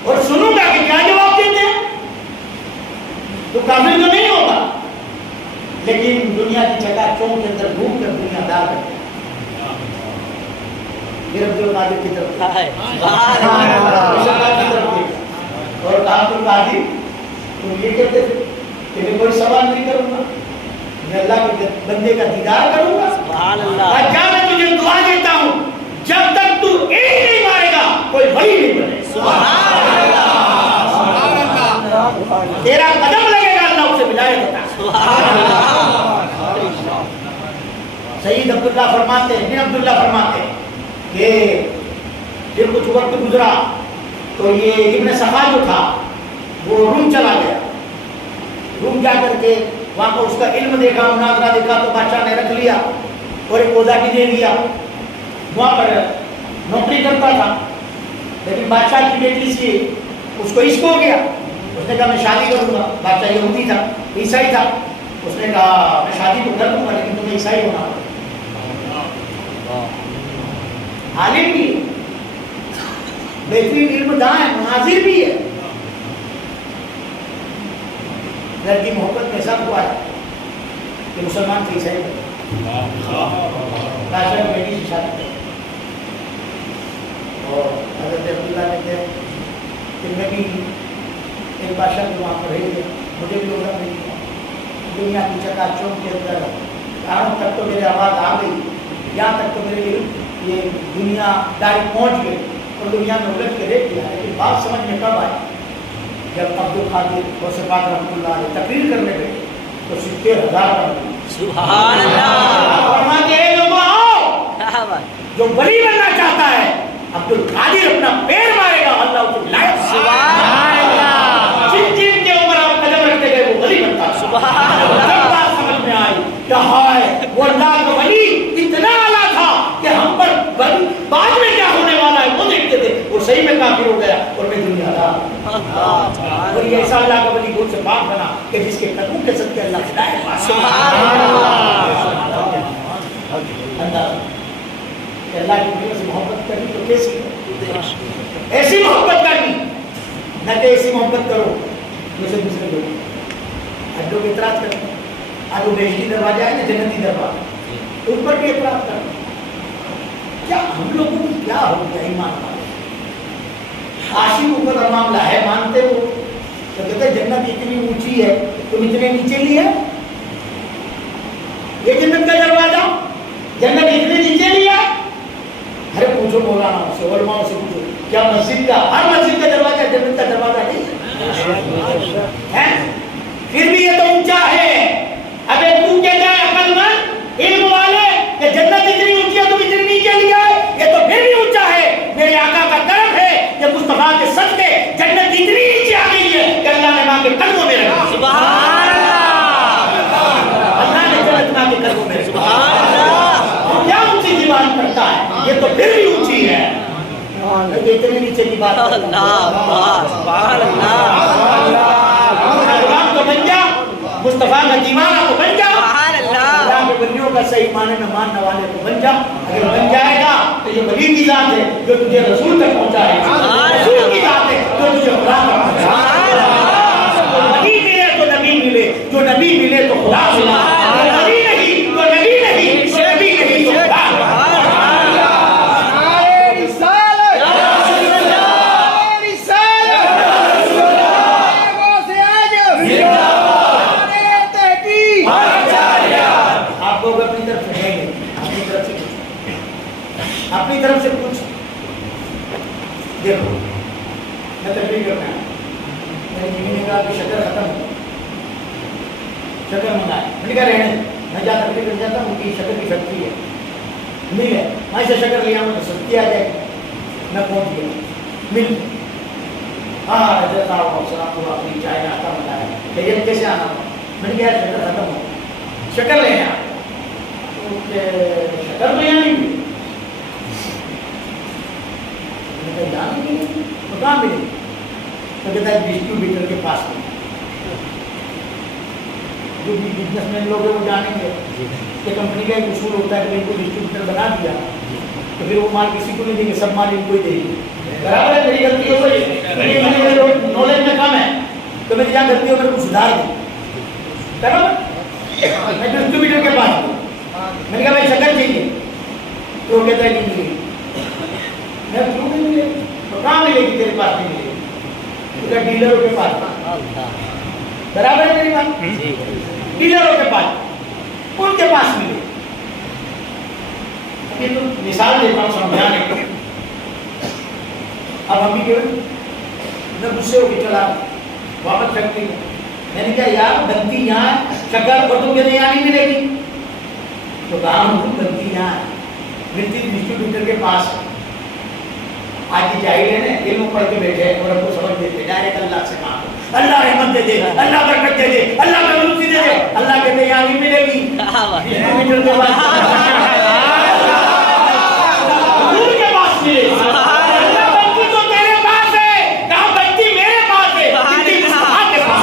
اور سنوں گا کہ کیا جواب دیتے ہیں. تو کافر تو نہیں ہوگا لیکن دنیا کی چکا چوک کے اندر گھوم کر دنیا دار کرتے ہیں. پھر عبد القادر کی طرف اور کہا عبد القادر تم یہ کہتے تھے کہ میں کوئی سوال نہیں کروں گا، میں اللہ کے بندے کا دیدار کروں گا. کیا میں تجھے دعا دیتا ہوں جب تک تو ایک نہیں مارے گا کوئی ولی نہیں بنے. تیرا قدم لگے گا اللہ اسے ملائے ہوتا. سعید عبداللہ فرماتے ہیں، عبداللہ فرماتے ہیں کہ جب کچھ وقت گزرا تو یہ ابن سخا جو تھا وہ روم چلا گیا. روم جا کر کے وہاں پر اس کا علم دیکھا, مناظرہ دیکھا, تو بادشاہ نے رکھ لیا اور ایک عہدہ بھی دے دیا. وہاں پر نوکری کرتا تھا, لیکن بادشاہ کی بیٹی سے اس کو عشق ہو گیا. اس نے کہا میں شادی کروں گا. بادشاہ یہودی تھا, عیسائی تھا. اس نے کہا میں شادی تو کر دوں گا لیکن تمہیں عیسائی ہونا ہوگا. عالم بھی ہے, بہترین علم داں ہے, مناظر بھی ہے. لڑکی محبت میں سب ہوا ہے کہ مسلمان سے عیسائی بادشاہ کی بیٹی سے شادی کر. اور حضرت عبداللہ کہتے ہیں کہ میں بھی ایک بادشاہ کو وہاں پر رہ گیا, مجھے بھی عہدہ نہیں دیا. دنیا کی چکا چوک کے اندر کاروں تک تو میرے آواز آ گئی, یہاں تک تو میرے یہ دنیا داری پہنچ گئی اور دنیا میں الٹ کے دیکھ لیا. لیکن بات سمجھ میں کب آئی جب عبد القادر وصفات رحمۃ اللہ علیہ تقریر کرنے گئے تو 70,000 کا سبحان اللہ. فرماتے ہیں لوگوں آؤ, جو ولی بننا چاہتا ہے عبد القادر اپنا پیر مارے گا, اللہ اسے لائے. سبحان اللہ. جن جن کے اوپر آپ قدم رکھتے گئے وہ ولی بنتا ہے. سبحان اللہ. جب بات سمجھ میں آئی کہ ہائے وہ اللہ کا ولی اتنا اعلیٰ تھا کہ ہم پر بعد میں کیا ہونے والا ہے وہ دیکھتے تھے. وہ صحیح میں کافر ہو گیا اور میں دنیا دار. اور یہ ایسا اللہ کا ولی گھر سے پاک بنا کہ جس کے قدموں کے صدقے اللہ ہدایت پائے. سبحان اللہ. اللہ کی ولی سے محبت کرنی تو کیسی ہے؟ ایسی محبت کرنی, نہ کہ ایسی محبت کرو جیسے دوسرے لوگ. آج لوگ اعتراض کرتے ہیں, آج وہ بہشتی دروازہ ہے نا جنتی دروازہ, ان پر بھی اعتراض کرتے ہیں. کیا ہم لوگوں کو کیا ہو گیا ایمان والے؟ عاشقوں کا معاملہ ہے, مانتے ہو تو کہتے ہیں جنت اتنی اونچی ہے تم اتنے نیچے لی ہے. یہ جنت کا دروازہ جنت اتنے نیچے لیا. ارے پوچھو مولانا سے, علماء سے پوچھو, کیا مسجد کا ہر مسجد کا دروازہ جنت کا دروازہ نہیں ہے؟ پھر بھی یہ تو اونچا ہے. اب ایک تو کہتا ہے عقل مند علم والے کہ جنت اتنی اونچی ہے تم اتنی نیچے لیا ہے, یہ تو پھر بھی اونچا ہے. میرے آقا کا کرم ہے کہ مصطفیٰ کے صدقے جنت اتنی نیچے آ گئی ہے کہ اللہ نے ماں کے قدموں میں رکھا. سبحان اللہ. اللہ نے جنت ماں کے قدموں میں رکھا. سبحان اللہ. کیا اونچی کی بات کرتا ہے, یہ تو پھر بھی اونچی ہے. اتنے نیچے کی بات اللہ. سبحان اللہ. تو بن جا, مصطفیٰ کا دیوانہ تو بن جا. سبحان اللہ. اللہ کے ولیوں کا صحیح معنی میں ماننے والے تو بن جا. اگر بن جائے گا تو یہ ولی کی ذات ہے جو تجھے رسول تک پہنچائے گا. رسول کی ذات ہے جو تجھے خدا تک پہنچائے گا. جو ولی ملے تو نبی ملے, جو نبی ملے تو خدا ملا. جو نبی نہیں تو نبی نہیں, جو نبی نہیں تو خدا. اپنی طرف سے کچھ دیکھو, میں تقریر کرنا ہے. میری بیوی نے کہا کہ شکر ختم ہو, شکر منگائے. میں نے کہا رہنے, میں جا تقریر کر جاتا ہوں, ان کی شکر کی فیکٹری ہے, مل ہے, میں سے شکر لیا ہوں تو سستی آ جائے. میں پہنچ گیا, مل. ہاں حضرت السلام کو اپنی چائے ناشتہ بتایا کہ یہ کیسے آنا ہوا. میں نے کہا شکر ختم ہو, شکر لینا. شکر تو یہاں نہیں ملی. تو کہاں ملے؟ تو کہتا ہے ڈسٹریبیوٹر کے پاس میں. جو بھی بزنس مین لوگ ہیں وہ جانیں گے کہ کمپنی کا ایک اصول ہوتا ہے کہ ان کو ڈسٹریبیوٹر بنا دیا تو پھر وہ مال کسی کو نہیں دیں گے, سب مال ان کو ہی دیں گے. برابر ہے, میری غلطی ہو گئی, نالج میں کم ہے تو میری جہاں غلطی ہو کر کو سدھار دیں. برابر, میں ڈسٹریبیوٹر کے پاس ہوں. میں نے کہا بھائی شکر چاہیے, تو وہ کہتا ہے نہیں ملے. میں کیوں نہیں ملے؟ تو کہاں ملے گی, تیرے پاس نہیں ملے گی, ڈیلروں کے پاس. برابر ہے میری بات, ڈیلروں کے پاس, ان کے پاس ملے. ابھی تو مثال دیتا ہوں سمجھانے کو. اب ہم بھی میں غصے ہو کے چلا واپس فیکٹری میں. میں نے کہا یار بنتی یہاں شکر اور تم کہتے یہاں نہیں ملے گی. تو کہا بنتی یہاں ملتی ڈسٹریبیوٹر کے پاس. آج کی جاہل ہے نا, علم پڑھ کے بیٹھے اور ہم کو سمجھ دیتے ڈائریکٹ اللہ سے مانگو. اللہ رحمت دے دے, اللہ برکت دے دے, اللہ تندرستی دے دے. اللہ کہتے یہاں نہیں ملے گی. حضور کے پاس ملے. اللہ بنتی تو تیرے پاس ہے, کہاں بنتی میرے پاس ہے, بنتی مصطفیٰ کے پاس.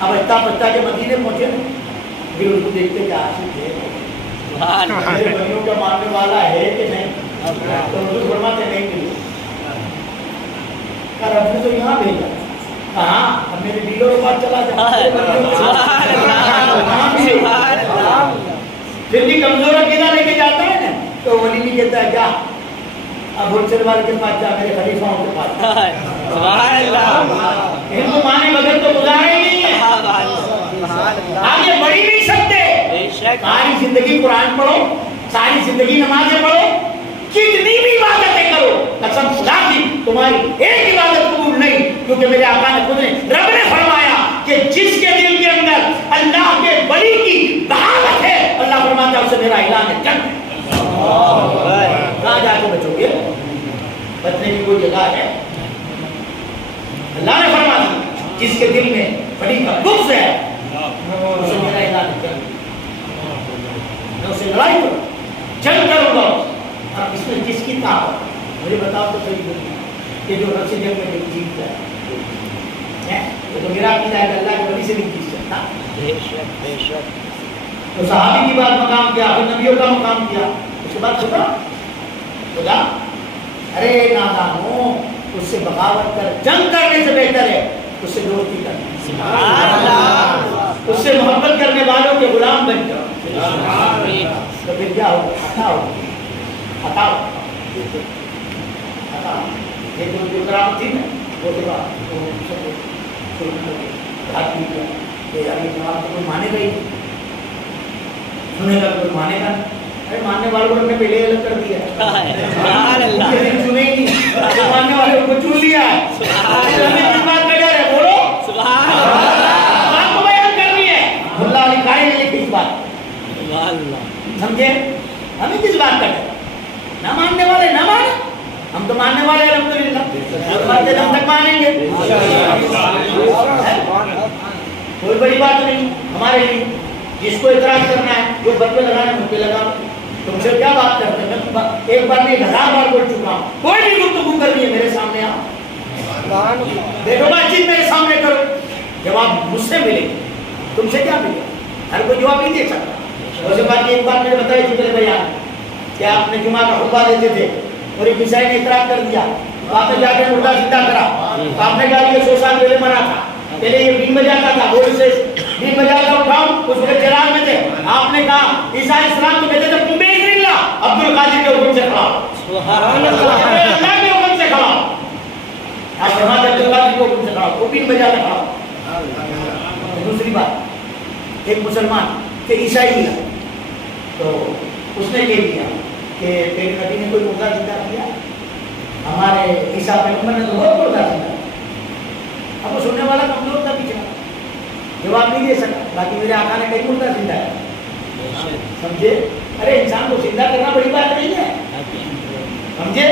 اب اتنا بچہ کے مدینے پہنچے نا, پھر ان کو دیکھتے کہ عاشق ہے, میرے بھائیوں کا ماننے والا ہے کہ نہیں, تو حضور فرماتے نہیں ملے. رب نے تو یہاں بھیجا, کہاں اب میرے دلوں کے پاس چلا جائے. پھر بھی کمزور عقیدہ لے کے جاتا ہے نا, تو ولی نہیں کہتا ہے کیا اب ہول سیل والے کے پاس جا, میرے خلیفاؤں کے پاس. ان کو مانے بغیر تو گزارے نہیں ہے, آگے بڑھ ہی نہیں سکتے. ساری زندگی قرآن پڑھو, ساری زندگی نمازیں پڑھو, کتنی بھی عبادتیں کرو, قسم خدا کی تمہاری ایک عبادت قبول نہیں. کیونکہ میرے آقا نے خود نے, رب نے فرمایا کہ جس کے دل کے اندر اللہ کے ولی کی بہاوت ہے, اللہ فرماتا ہے اسے میرا اعلان ہے جنت. کہاں جا کے بچو گے؟ بچنے کی کوئی جگہ ہے؟ اللہ نے فرمایا جس کے دل میں بڑی کا بغض ہے اسے میرا اعلان ہے جنت. میں اسے لڑائی کروں, جنگ کروں گا. اب اس میں کس کی طاقت؟ مجھے بتاؤ تو صحیح بولنا کہ جو رب سے جنگ میں جیتتا ہے, وہ تو میرا عقیدہ ہے کہ اللہ کے ولی سے نہیں جیت سکتا. تو صحابی کی بات مقام کیا, پھر نبیوں کا مقام کیا, اس کے بعد خدا ارے نادانوں, اس سے بغاوت کر, جنگ کرنے سے بہتر ہے اس سے دوستی کرنا, اس سے محبت کرنے والوں کے غلام بن جاؤ. تو پھر کیا ہوگا؟ ہٹاؤ. یہ جو کرام تھی نا, وہ کے بعد کوئی مانے گا ہی, سنے گا کوئی مانے گا. ارے ماننے والوں نے پہلے الگ کر دیا, سنے ہی نہیں, ماننے والوں کو چن لیا ہے. کس بات کا ڈر ہے؟ بولو. بات کو بیان کرنی ہے. اللہ علی قاری نے لکھی اس بات, سمجھے؟ ہمیں کس بات کا ڈر؟ نہ ماننے والے نہ مانے, ہم تو ماننے والے الحمدللہ, ہم تک مانیں گے. کوئی بڑی بات نہیں ہمارے لیے. جس کو اعتراض کرنا ہے, جو بچے لگانا ہے مجھ پہ لگا. تم سے کیا بات کرتے ہیں؟ میں ایک بار نہیں 1000 بار بول چکا ہوں, کوئی بھی گفتگو کرنی ہے میرے سامنے آؤ, دیکھو بات چیز میرے سامنے کرو, جواب مجھ سے ملے, تم سے کیا ملے؟ ہر کوئی جواب نہیں دے سکتا. ویسے بات ایک بات میں نے بتائی تھی میرے بیان کہ آپ نے جمعہ کا خطبہ دیتے تھے اور ایک عیسائی نے اعتراض کر دیا, آپ نے جا کے مردہ زندہ کرا. آپ نے کہا یہ 100 سال پہلے مرا تھا, پہلے یہ بین بجاتا تھا, وہ اسے بین بجا کر اٹھاؤ, اس وقت چراغ میں تھے. آپ نے کہا عیسیٰ اسلام تو کہتے تھے تم بے عزت اللہ, عبد القادر کے حکم سے کھڑا, اللہ کے حکم سے کھڑا. آپ فرماتے عبد القادر کے حکم سے کھڑا, وہ بین بجا کر کھڑا. دوسری بات, ایک مسلمان کہ عیسائی ملا تو اس نے کہہ دیا کہ تیرے نبی نے کوئی مردہ زندہ کیا, ہمارے عیسیٰ پیغمبر نے تو بہت مردہ زندہ. اب وہ سننے والا کمزور تھا, پیچھے جواب نہیں دے سکا. باقی میرے آقا نے کئی مردہ زندہ ہے, سمجھے؟ ارے انسان کو زندہ کرنا بڑی بات نہیں ہے, سمجھے؟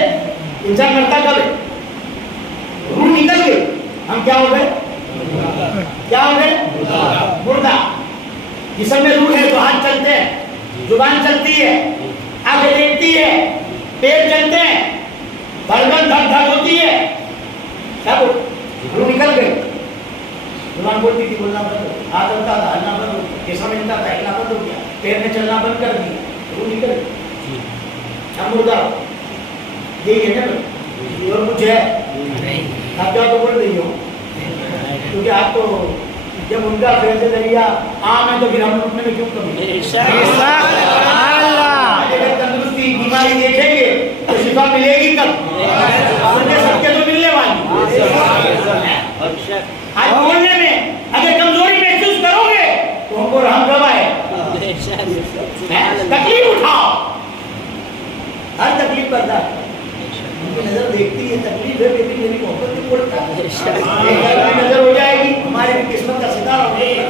انسان مرتا کب ہے؟ روح نکل گئی, ہم کیا ہو گئے؟ کیا ہو گئے؟ مردہ. جسم میں روح ہے تو ہاتھ چلتے ہیں, زبان چلتی ہے, آنکھیں دیکھتی ہے, پیر چلتے ہیں, دھڑکن دھک دھک ہوتی ہے, سب روح نکل گئی. زبان بولتی تھی, بولنا بند ہو, ہاتھ چلتا تھا, ہلنا بند ہو گیا, یہ سمجھتا تھا, ہلنا بند ہو گیا, پیر نے چلنا بند کر دیا, روح نکل گئی. ہم مردہ یہی ہے نا, اور کچھ ہے آپ کیا تو بول رہی ہو, کیونکہ آپ تو جب ان کا فیض دریا عام ہے تو پھر ہم اٹھنے میں کیوں کمی. اگر تندرستی بیماری دیکھیں گے تو شفا ملے گی کب؟ سب کے تو ملنے والی. آج بولنے میں اگر کمزوری محسوس کرو گے تو ہم کو رحم کب آئے؟ تکلیف اٹھاؤ، ہر تکلیف برداشت کرو۔ ان کی نظر دیکھتی ہے تکلیف ہے لیکن میری محبت نہیں بولتا، نظر ہو جائے گی ہمارے بھی قسمت کا ستارہ ہو جائے گا۔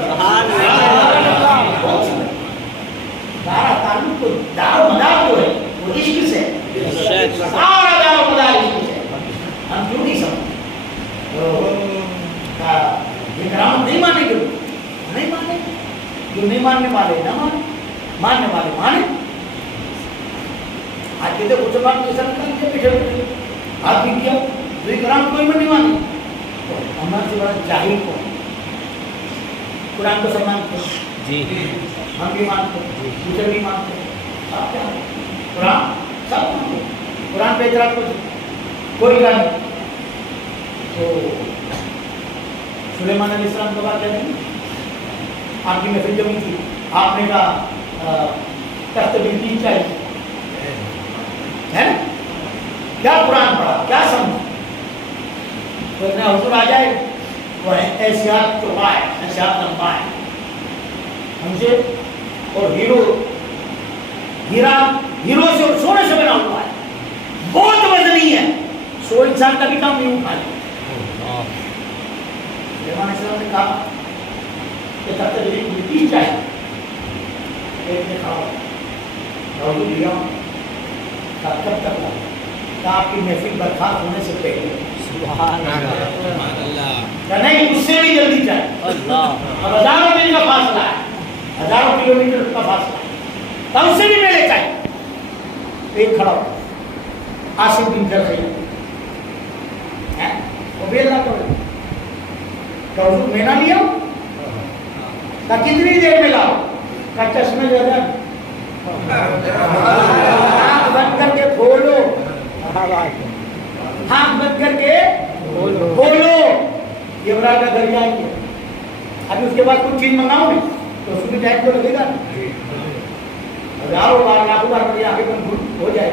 سارا تعلق تو دار و مدار جو ہے وہ عشق سے، سارا دار و مدار عشق سے، ہم کیوں نہیں سمجھتے؟ یہ کرامت نہیں مانے گے، نہیں مانے، جو نہیں ماننے والے نہ مانے، ماننے والے مانے۔ آج کہتے کچھ بات کے ساتھ کیا پیچھے بیٹھے آپ بھی کیا تو یہ کرامت کوئی نہیں مانے، ہمارے سے بڑا جاہل کو قرآن کو سب مانتے جی، ہم بھی مانتے دوسرے بھی مانتے، آپ کیا قرآن سب مانتے، قرآن پہ اعتراض کوئی کا نہیں۔ تو سلیمان علیہ السلام کا بات نہیں، آپ کی محفل جمی تھی، آپ نے کہا تخت بلقیس چاہیے ہے نا، کیا قرآن پڑھا کیا سمجھا، تو اتنا حضور آ جائے وہ احسیات چوبا ہے، احسیات لمبا ہے سمجھے، اور ہیرو سے اور سونے سے بنا ہوا ہے، بہت وزنی ہے، سو انسان کا بھی کام نہیں اٹھا لے۔ سلیمان علیہ السلام نے کہا کہ تخت بلقیس چاہیے، ایک نے کہا حضور لیا کب تک لگا کہ آپ کی محفل برخاست ہونے سے پہلے، نہیں اس سے بھی جلدی چاہیے، اب ہزاروں میل کا فاصلہ ہے، ہزاروں کلومیٹر کا فاصلہ ہے، تو اس سے بھی میلے چاہیے۔ ایک کھڑا ہو عاصم بن ذرخیل وہ بھی اللہ کرے کہ حضور میں نہ لیا کہ کتنی دیر میں لاؤ، کہ چشمے جو ہے آنکھ بند کر کے کھولو، آنکھ بند کر کے کھولو، یہ برا کا گھر جائیں گے، ابھی اس کے بعد کچھ چیز منگاؤ گے تو اس میں ٹائم تو لگے گا، ہزاروں بار لاکھوں بار میری آنکھیں بند ہو جائے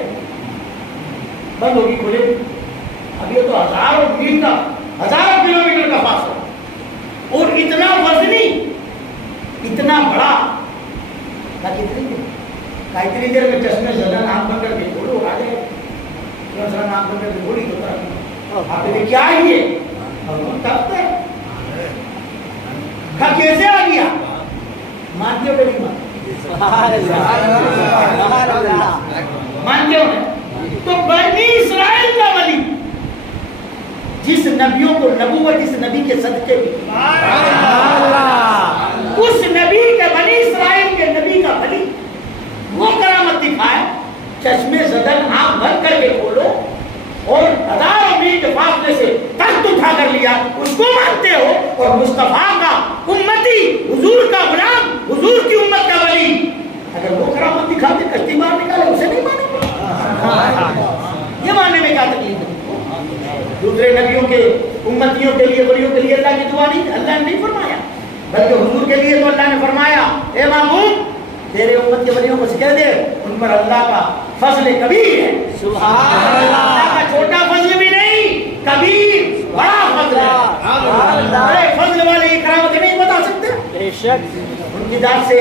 بند ہوگی کھولے گی، اب یہ تو ہزاروں میل کا ہزاروں کلومیٹر کا فاصلہ اور اتنا وزنی اتنا بڑا، اتنی دیر میں چشمے زدن آنکھ بند کر کے کھولو آ جائے، آنکھ بند کر کے کھولی تو آپ نے کیا ہے یہ تخت ہے، کیسے آ گیا، مانتے ہو کہ نہیں مانتے ہو؟ تو بنی اسرائیل کا ولی جس نبیوں کو نبوت اس نبی کے صدقے بھی، اس نبی کے بنی اسرائیل کے نبی کا ولی وہ کرامت دکھائے، چشمے زدن آنکھ بند کر کے کھولو اور ہزاروں میل کے فاصلے سے تخت اٹھا کر لیا، اس کو مانتے ہو؟ اور مصطفیٰ کا امتی، حضور کا غلام، حضور کی امت کا ولی اگر وہ کرامت دکھاتے کشتی مار نکالے اسے نہیں مانو گے؟ یہ ماننے میں کیا تکلیف ہے؟ دوسرے نبیوں کے امتیوں کے لیے ولیوں کے لیے اللہ کی دعا نہیں، اللہ نے نہیں فرمایا، بلکہ حضور کے لیے تو اللہ نے فرمایا اے معمون تیرے امت کے ولیوں کو کہہ دے ان پر اللہ کا فضل کبیر ہے، سبحان اللہ کا چھوٹا فضل بھی نہیں، کبیر بڑا فضل ہے، بڑے فضل والے یہ کرامت نہیں بتا سکتے، بے شک ان کی ذات سے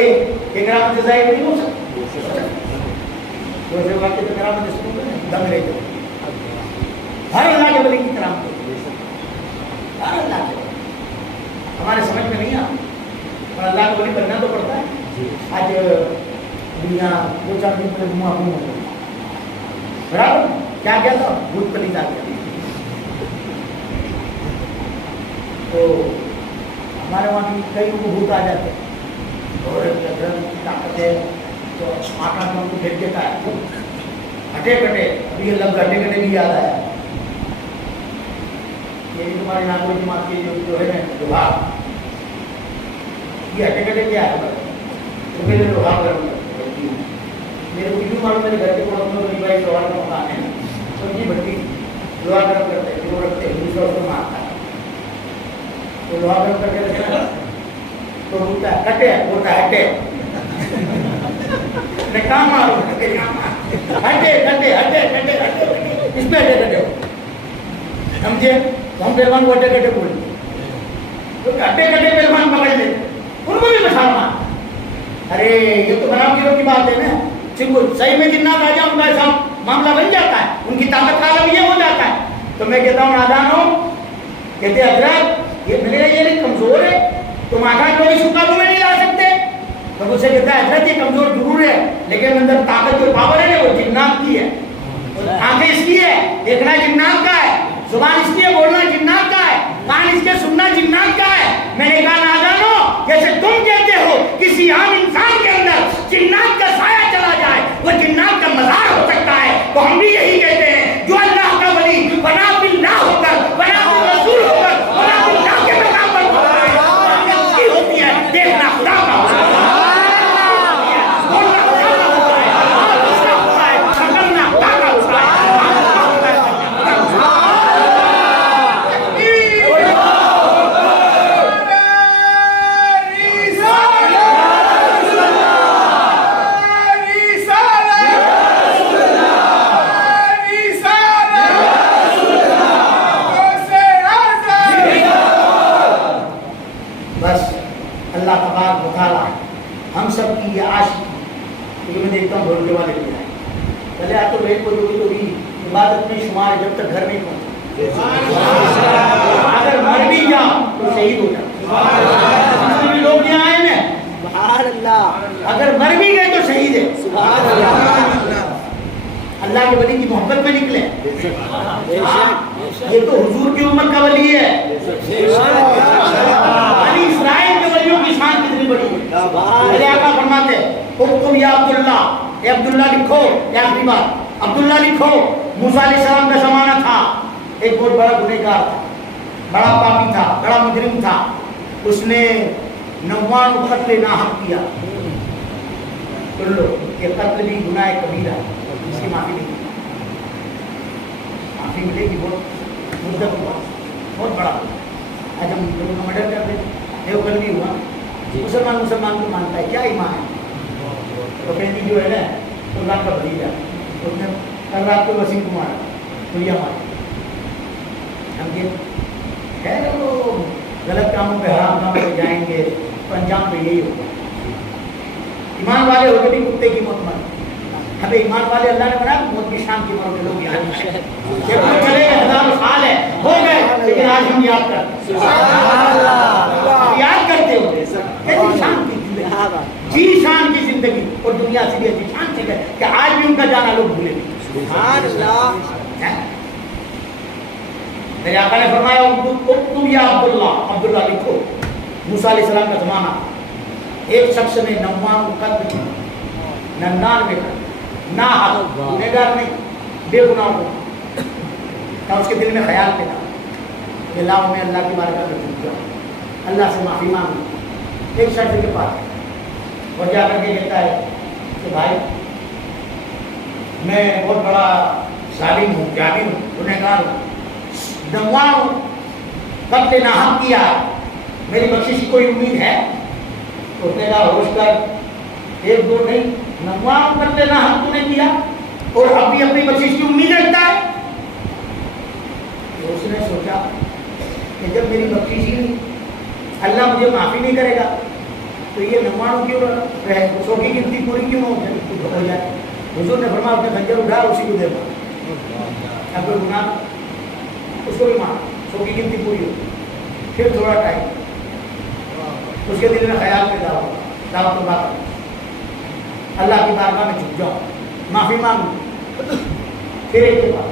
یہ کرامت ظاہر نہیں ہو سکتی، دوسرے واقعے تو کرامت اس کو دم رہے گا، ہر اللہ کے ولی کی کرامت ہر اللہ کے، ہمارے سمجھ میں نہیں آتا اور اللہ کا ولی بننا تو پڑتا ہے۔ آج دنیا دو چار دن پہلے گھوما برابر کیا کیا تھا، بھوت پلیت آ گیا، تو ہمارے وہاں بھی کئی لوگوں کو بھوت آ جاتے اور طاقت ہے تو آٹھ ان کو پھینک دیتا ہے، ہٹے کٹے، ابھی یہ لفظ ہٹے کٹے بھی یاد آیا، یہ تمہاری ناگوری جماعت کی جو ہے نا لوہا، یہ ہٹے کٹے کیا ہے تو میرے لوہا گرم کرتی ہوں، میرے کو کیوں معلوم میرے گھر کے پڑوس میں میری بھائی سوال کا مکان ہے تو یہ بھٹی لوہا گرم کرتے ہیں، وہ رکھتے ہیں، دوسرا اس کو مارتا ہے، تو لوہا گرم کر کے رکھے نا تو بولتا ہے کٹے، بولتا ہے ہٹے، میں کام ماروں ہٹے ہٹے ہٹے ہٹے ہٹے اس پہ ہٹے کٹے ہو، سمجھے؟ تو ہم پہلوان کو اڈے کٹے بول دیتے، تو اڈے کٹے پہلوان پکڑ لیتے، ان کو بھی مثال مان. ارے یہ تو بنا گیروں کی بات ہے نا، صحیح میں جنات آ جائے ان کا ایسا معاملہ بن جاتا ہے، ان کی طاقت کا عالم یہ ہو جاتا ہے. تو میں کہتا ہوں نادان ہو، کہتے حضرت یہ میرے یہ نہیں کمزور ہے، تم آگاہ کو بھی قابو میں نہیں لا سکتے. تو مجھ سے کہتا ہے حضرت یہ کمزور ضرور ہے لیکن اندر طاقت جو پاور ہے وہ جنات کی ہے، آنکھیں اس کی ہے، دیکھنا جنات کا ہے، زبان اس کی ہے، بولنا جنات کا ہے، کان اس کے سننا جنات کا ہے. میں نے کہا نادانو، جیسے تم کہتے ہو کسی عام انسان کے اندر جنات کا سایہ چلا جائے وہ جنات کا مزار ہو سکتا ہے، تو ہم بھی یہی کہتے ہیں جو اللہ کا ولی بنا باللہ ہو کر، بنا بالرسول ہو کر، بنا باللہ کے مقام پر ہوتا ہے، اس کی ہوتی ہے دیکھنا خدا کا ہوتا ہے، بولنا خدا کا ہوتا ہے، اور اس کا ہوتا ہے سمجھنا خدا کا ہوتا ہے. ہم سب کی یہ عاشقی، کیونکہ میں دیکھتا ہوں بھولنے والے بھی آئے پہلے آپ تو لیٹ ہوگی تو بھی عبادت میں شمار ہے جب تک گھر نہیں پہنچے. اگر مر بھی جا تو شہید ہو جائے. بھی لوگ یہاں آئے نا، سبحان اللہ، اگر مر بھی گئے تو شہید ہے. سبحان اللہ، اللہ کے ولی کی محبت میں نکلے. یہ تو حضور کی امت کا ولی ہے. بنی اسرائیل کے ولیوں کی شان کتنی بڑی ہے. میرے آقا فرماتے اکتب یا عبداللہ، اے عبداللہ لکھو. یہ آخری بات، عبداللہ لکھو. موسیٰ علیہ السلام کا زمانہ تھا، ایک بہت بڑا گنہگار تھا، بڑا پاپی تھا، بڑا مجرم تھا. اس نے 99 قتل ناحق کیا. سن لو یہ قتل بھی گناہ کبیرہ، اس کی معافی نہیں، معافی ملے گی بہت مدت ہوا، بہت بڑا. آج ہم لوگوں کا مرڈر کر دیں، دیوبند بھی ہوا. مسلمان کو مانتا ہے، کیا ایمان ہے. تو کہتی جو ہے نا اللہ کا بھتیجا، اس نے کل رات کو وسیم کو مارا، پوریا مارا. ہم یہ ہے نا وہ غلط کاموں پہ، حرام کاموں پہ جائیں گے تو انجام تو یہی ہوگا. ایمان والے ہو کے بھی کتے کی موت مر. ہمیں ایمان والے اللہ نے بنا موت کی شام کی مرو کے لوگ یاد کریں. چلے گئے ہزاروں سال ہے ہو گئے لیکن آج ہم یاد کرتے یاد کرتے ہو کیسی شان کی زندگی، جی شان کی زندگی، اور دنیا سے بھی اچھی شان سے گئے کہ آج بھی ان کا جانا لوگ بھولے نہیں. سبحان اللہ. میرے آقا نے فرمایا اکتب یا عبداللہ، عبداللہ لکھو. موسیٰ علیہ السلام کا زمانہ، ایک شخص نے 99 قتل کی، 99 ناحق، گنہگار نہیں، بے گناہ کو. کیا اس کے دل میں خیال پیدا کہ لاؤ میں اللہ کی بارگاہ میں جھک جاؤں، اللہ سے معافی مانگوں. ایک شخص کے پاس اور جا کر کے کہتا ہے کہ بھائی میں بہت بڑا ظالم ہوں، جابر ہوں، گنہگار ہوں، 99 قتل ناحق کیا، میری بخشش کی کوئی امید ہے؟ تو اس نے کہا ہوش کر، ایک دو نہیں 99 قتل ناحق تو نے کیا اور اب بھی اپنی بخشش کی امید رکھتا ہے. تو اس نے سوچا کہ جب میری بخشش ہی نہیں، اللہ مجھے معافی نہیں کرے گا تو یہ 99 کیوں رہے، 100 کی گنتی پوری کیوں ہو جائے. حضور نے فرمایا اپنے خنجر اٹھا اسی کو دے مار، اب کوئی گناہ اس کو بھی مار، 100 کی گنتی پوری ہو. پھر تھوڑا ٹائم اس کے دل میں خیال پیدا ہو، دعوت و بات اللہ کی بارگاہ میں جھک جاؤ، معافی مانگو. پھر ایک کے بعد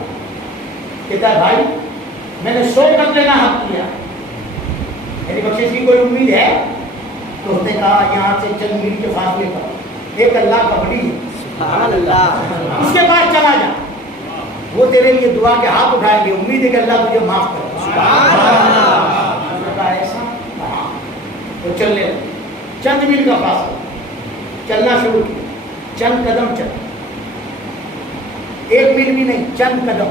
کہتا ہے بھائی میں نے 100 قتل ناحق کیا، میری بخشش کی کوئی امید ہے؟ تو اس نے کہا یہاں سے چند میل کے فاصلے پر ایک اللہ کا ولی ہے، سبحان اللہ. اس کے پاس چلا جا، وہ تیرے لیے دعا کے ہاتھ اٹھائیں گے، امید ہے کہ اللہ تجھے معاف کرے. سبحان اللہ. ایسا وہ چلنے لگے، چند میل کا فاصلہ، چلنا شروع کیا، چند قدم چل، 1 میل بھی نہیں، چند قدم،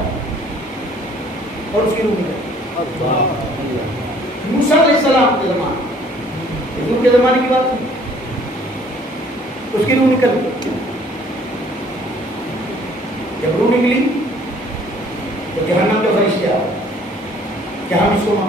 اور اس کی روح نکل. موسیٰ علیہ السلام کے زمانے، حضور کے زمانے کی بات نہیں، اس کی روح نکل گئی. جب روح نکلی تو جہنم کے فرشتے آئے، جہنم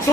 100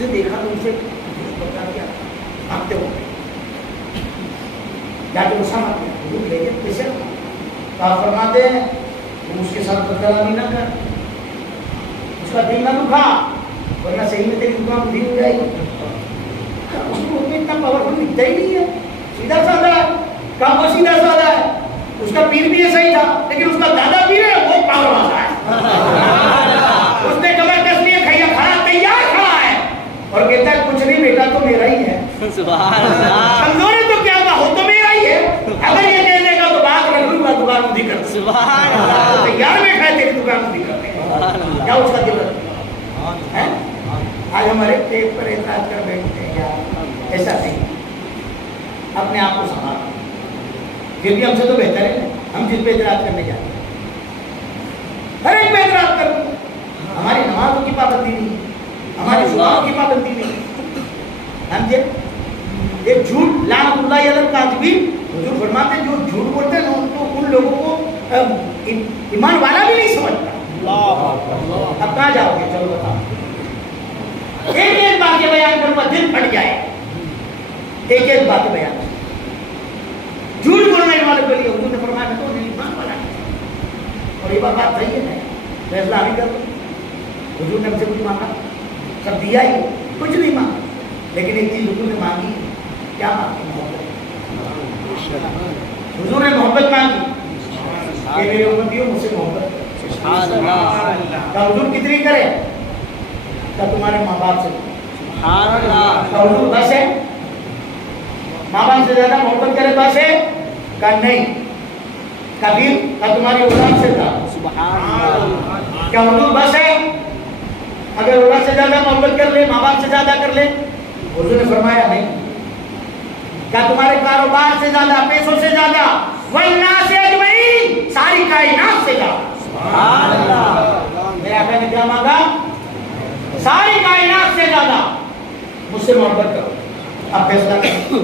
اس نے دیکھا تو اسے بتا دیا بھاگتے ہو جا کے اسامہ کیا حضور لے کے پیسے تو آپ فرماتے ہیں تم اس کے ساتھ بدکرامی نہ کر، اس کا دل نہ دکھا ورنہ صحیح میں تیری دکان بھی ہو جائے گی۔ اس کو اتنا پاورفل دکھتا ہی نہیں ہے، سیدھا سادہ ہے، کام وہ سیدھا سادہ ہے، اس کا پیر بھی ایسا ہی تھا لیکن اس کا دادا پیر ہے وہ پاور والا ہے، اس نے کمر کس لیے کھڑا تیار کھڑا ہے اور کہتا ہے کچھ نہیں بیٹا تو میرا ہی ہے، سبحان اللہ کمزوری تو کیا ہوا ہو تو میرا ہی ہے، اگر یہ کہہ دے گا تو بات رکھ لوں گا دکان مجھے کر دوں، سبحان اللہ تیار بیٹھا ہے تیری دکان مجھے کرنے کا، کیا اس کا دل ہے؟ آج ہمارے پیٹ پر اعتراض کر بیٹھتے ہیں یار، ایسا نہیں، اپنے آپ کو سنبھالو، پھر بھی ہم سے تو بہتر ہے ہم جس پہ اعتراض کرنے جاتے ہیں، ہر ایک پہ اعتراض کرتے ہیں، ہماری نمازوں کی پابندی نہیں، ہماری صبح کی پابندی نہیں، ہم یہ جھوٹ لعنت اللہ علی الکاذبین جو فرماتے ہیں جو جھوٹ بولتے ہیں ان کو ان لوگوں کو ایمان والا بھی نہیں سمجھتا۔ اب کہاں جاؤ گے؟ چلو بتاؤ، ایک ایک بات بیان کروں گا دل پھٹ جائے، ایک ایک بات بیان، جھوٹ بولنے والے کے لیے حضور نے فرمایا میں تو ایمان والا ہے، اور یہ بات صحیح ہے، فیصلہ نہیں کر دو، حضور نے ہم سے کچھ مانگا سب دیا ہی، کچھ نہیں مانگا، لیکن ایک چیز حضور نے مانگی، کیا مانگی؟ محبت۔ حضور نے محبت مانگی کہ میرے امتیوں مجھ سے محبت کا حضور کتنی کرے کا تمہارے ماں باپ سے، کا حضور بس ہے ماں باپ سے زیادہ محبت کرے بس ہے کا نہیں، کبیر کا تمہاری اولاد سے تھا، کیا حضور بس ہے اگر اولاد سے زیادہ محبت کر لے ماں باپ سے زیادہ کر لے؟ حضور نے فرمایا نہیں، کیا تمہارے کاروبار سے زیادہ پیسوں سے زیادہ والناس اجمعین ساری کائنات سے زیادہ؟ میرے آقا نے کیا مانگا؟ ساری کائنات سے زیادہ مجھ سے محبت کرو، اب فیصلہ کرو،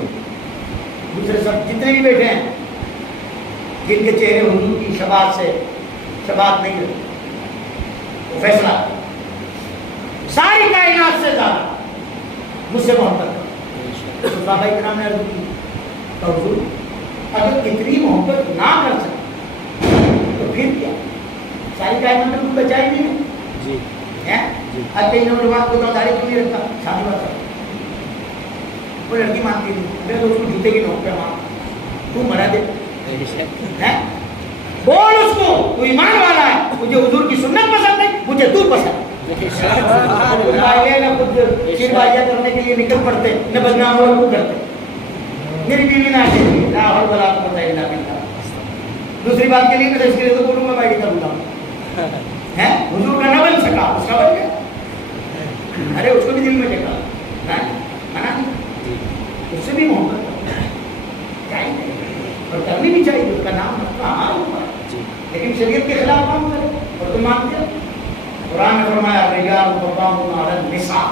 دوسرے سب جتنے بھی بیٹھے ہیں جن کے چہرے حضور کی شباعت سے شباعت نہیں رہتی وہ فیصلہ کرو، ساری کائنات سے زیادہ مجھ سے محبت کرو۔ تو صحابہ کرام نے عرض کی تو حضور اگر اتنی محبت نہ کر سکے تو پھر کیا؟ ساری کائنات میں کوئی بچا ہی نہیں ہے، آج کئی نوجوان کو تو داڑھی کیوں نہیں رکھتا؟ شادی بات وہ لڑکی مانتی نہیں، میں تو اس کو جوتے کی نوک پہ مار تو مرا دے، بول اس کو تو ایمان والا ہے، مجھے حضور کی سنت پسند ہے، مجھے تو پسند نہ خود شیر بازیاں کرنے کے لیے نکل پڑتے نہ بدنام کو کرتے، میری بیوی نہ آتی تھی نہ حول ولا قوت الا باللہ، دوسری بات کے لیے میں اس کے لیے تو بولوں گا میں کروں گا ہے حضور کا نہ بن سکا اس کا بن گیا، ارے اس کو بھی دل میں جگہ منع نہیں، اس سے بھی محبت چاہیے اور کرنی بھی چاہیے، اس کا نام ہمارا اوپر ہے، لیکن شریعت کے خلاف کام کرے اور تم مانتے ہو؟ قرآن نے فرمایا الرجال قوامون علی النساء،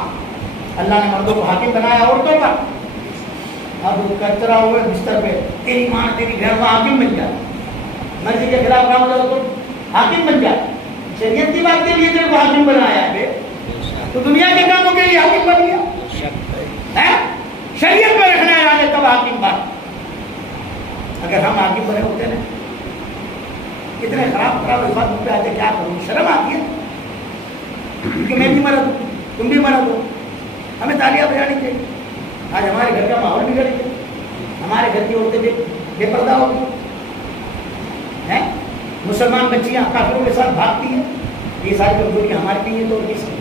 اللہ نے مردوں کو حاکم بنایا عورتوں پر، اب کچرا ہوئے بستر پہ تیری ماں تیری گھر میں حاکم بن جائے، مرضی کے خلاف کام کرو تو حاکم بن جائے، شریعت کی بات کے لیے تیرے کو حاکم بنایا ہے تو دنیا کے کاموں کے لیے حاکم بن گیا ہے، شریعت میں رکھنا ہے تب حاکم بن، اگر ہم حاکم بنے ہوتے نا کتنے خراب خراب الفاظ مجھ پہ آتے، کیا کروں شرم آتی ہے کہ میں بھی مرد ہوں تم بھی مرد ہو، ہمیں تالیاں بجانی چاہیے، آج ہمارے گھر کا ماحول بگڑ گیا، ہمارے گھر کی عورتیں بے پردہ ہو گئی، مسلمان بچیاں کافروں کے ساتھ بھاگتی ہیں، یہ ساری کمزوریاں ہماری نہیں ہیں تو کس کی؟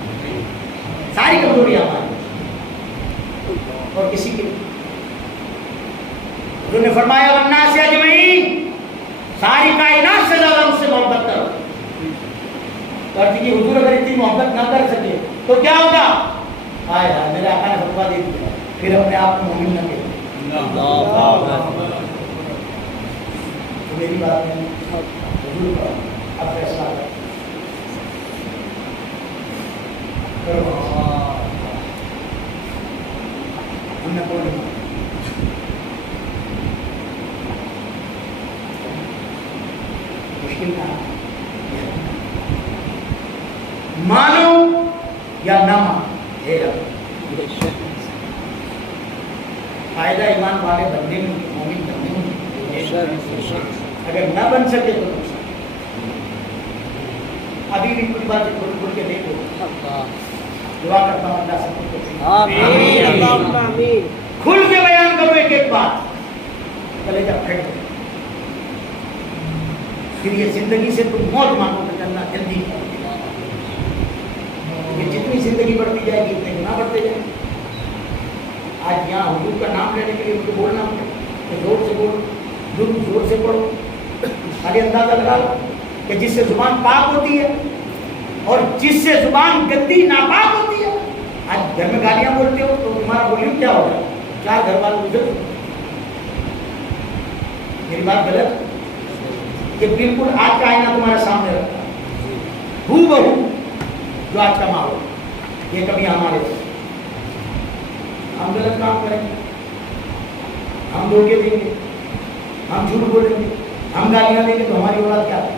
ساری کمزوریاں ہماری اور کسی کی؟ انہوں نے فرمایا والناس اجمعین ساری کائنات سے زیادہ اس سے محبت کرو، کہ حضور اگر اتنی محبت نہ کر سکے تو کیا ہوگا؟ آئے ہاں میرے آقا نے فتویٰ دے دیا، پھر اپنے آپ کو مومن نہ کہے، میری بات نہیں حضور کا اب فیصلہ کرو، ہم نے کون نہیں مشکل کہاں مانو یا نہ مانو، فائدہ ایمان والے بننے میں، مومن بننے میں، اگر نہ بن سکے تو نقصان۔ ابھی بھی کچھ باتیں کھول کھول کے دیکھو، دعا کرتا ہوں اللہ سب کو آمین کھل کے بیان کرو ایک ایک بات، کلیجہ پھٹ جائے۔ پھر یہ زندگی سے تم موت مانگو گے، اللہ جلدی کرو۔ یہ جتنی زندگی بڑھتی جائے گی اتنے گناہ بڑھتے جائیں گے۔ آج یہاں حضور کا نام لینے کے لیے مجھے بولنا ہوتا ہے کہ زور سے بولو، زور سے پڑھو، خالی اندازہ لگا لو کہ جس سے زبان پاک ہوتی ہے اور جس سے زبان گندی ناپاک ہوتی ہے۔ آج گھر میں گالیاں بولتے ہو تو تمہارا والیوم کیا ہوگا؟ چار گھر والوں ادھر، میری بات غلط؟ یہ بالکل آج کا آئینہ تمہارے سامنے رکھتا ہے، ہو بہو جو آج کا ماحول، یہ کبھی ہمارے سے ہم غلط کام کریں گے، ہم دھوکے دیں گے، ہم جھوٹ بولیں گے، ہم گالیاں دیں گے تو ہماری اولاد کیا ہے؟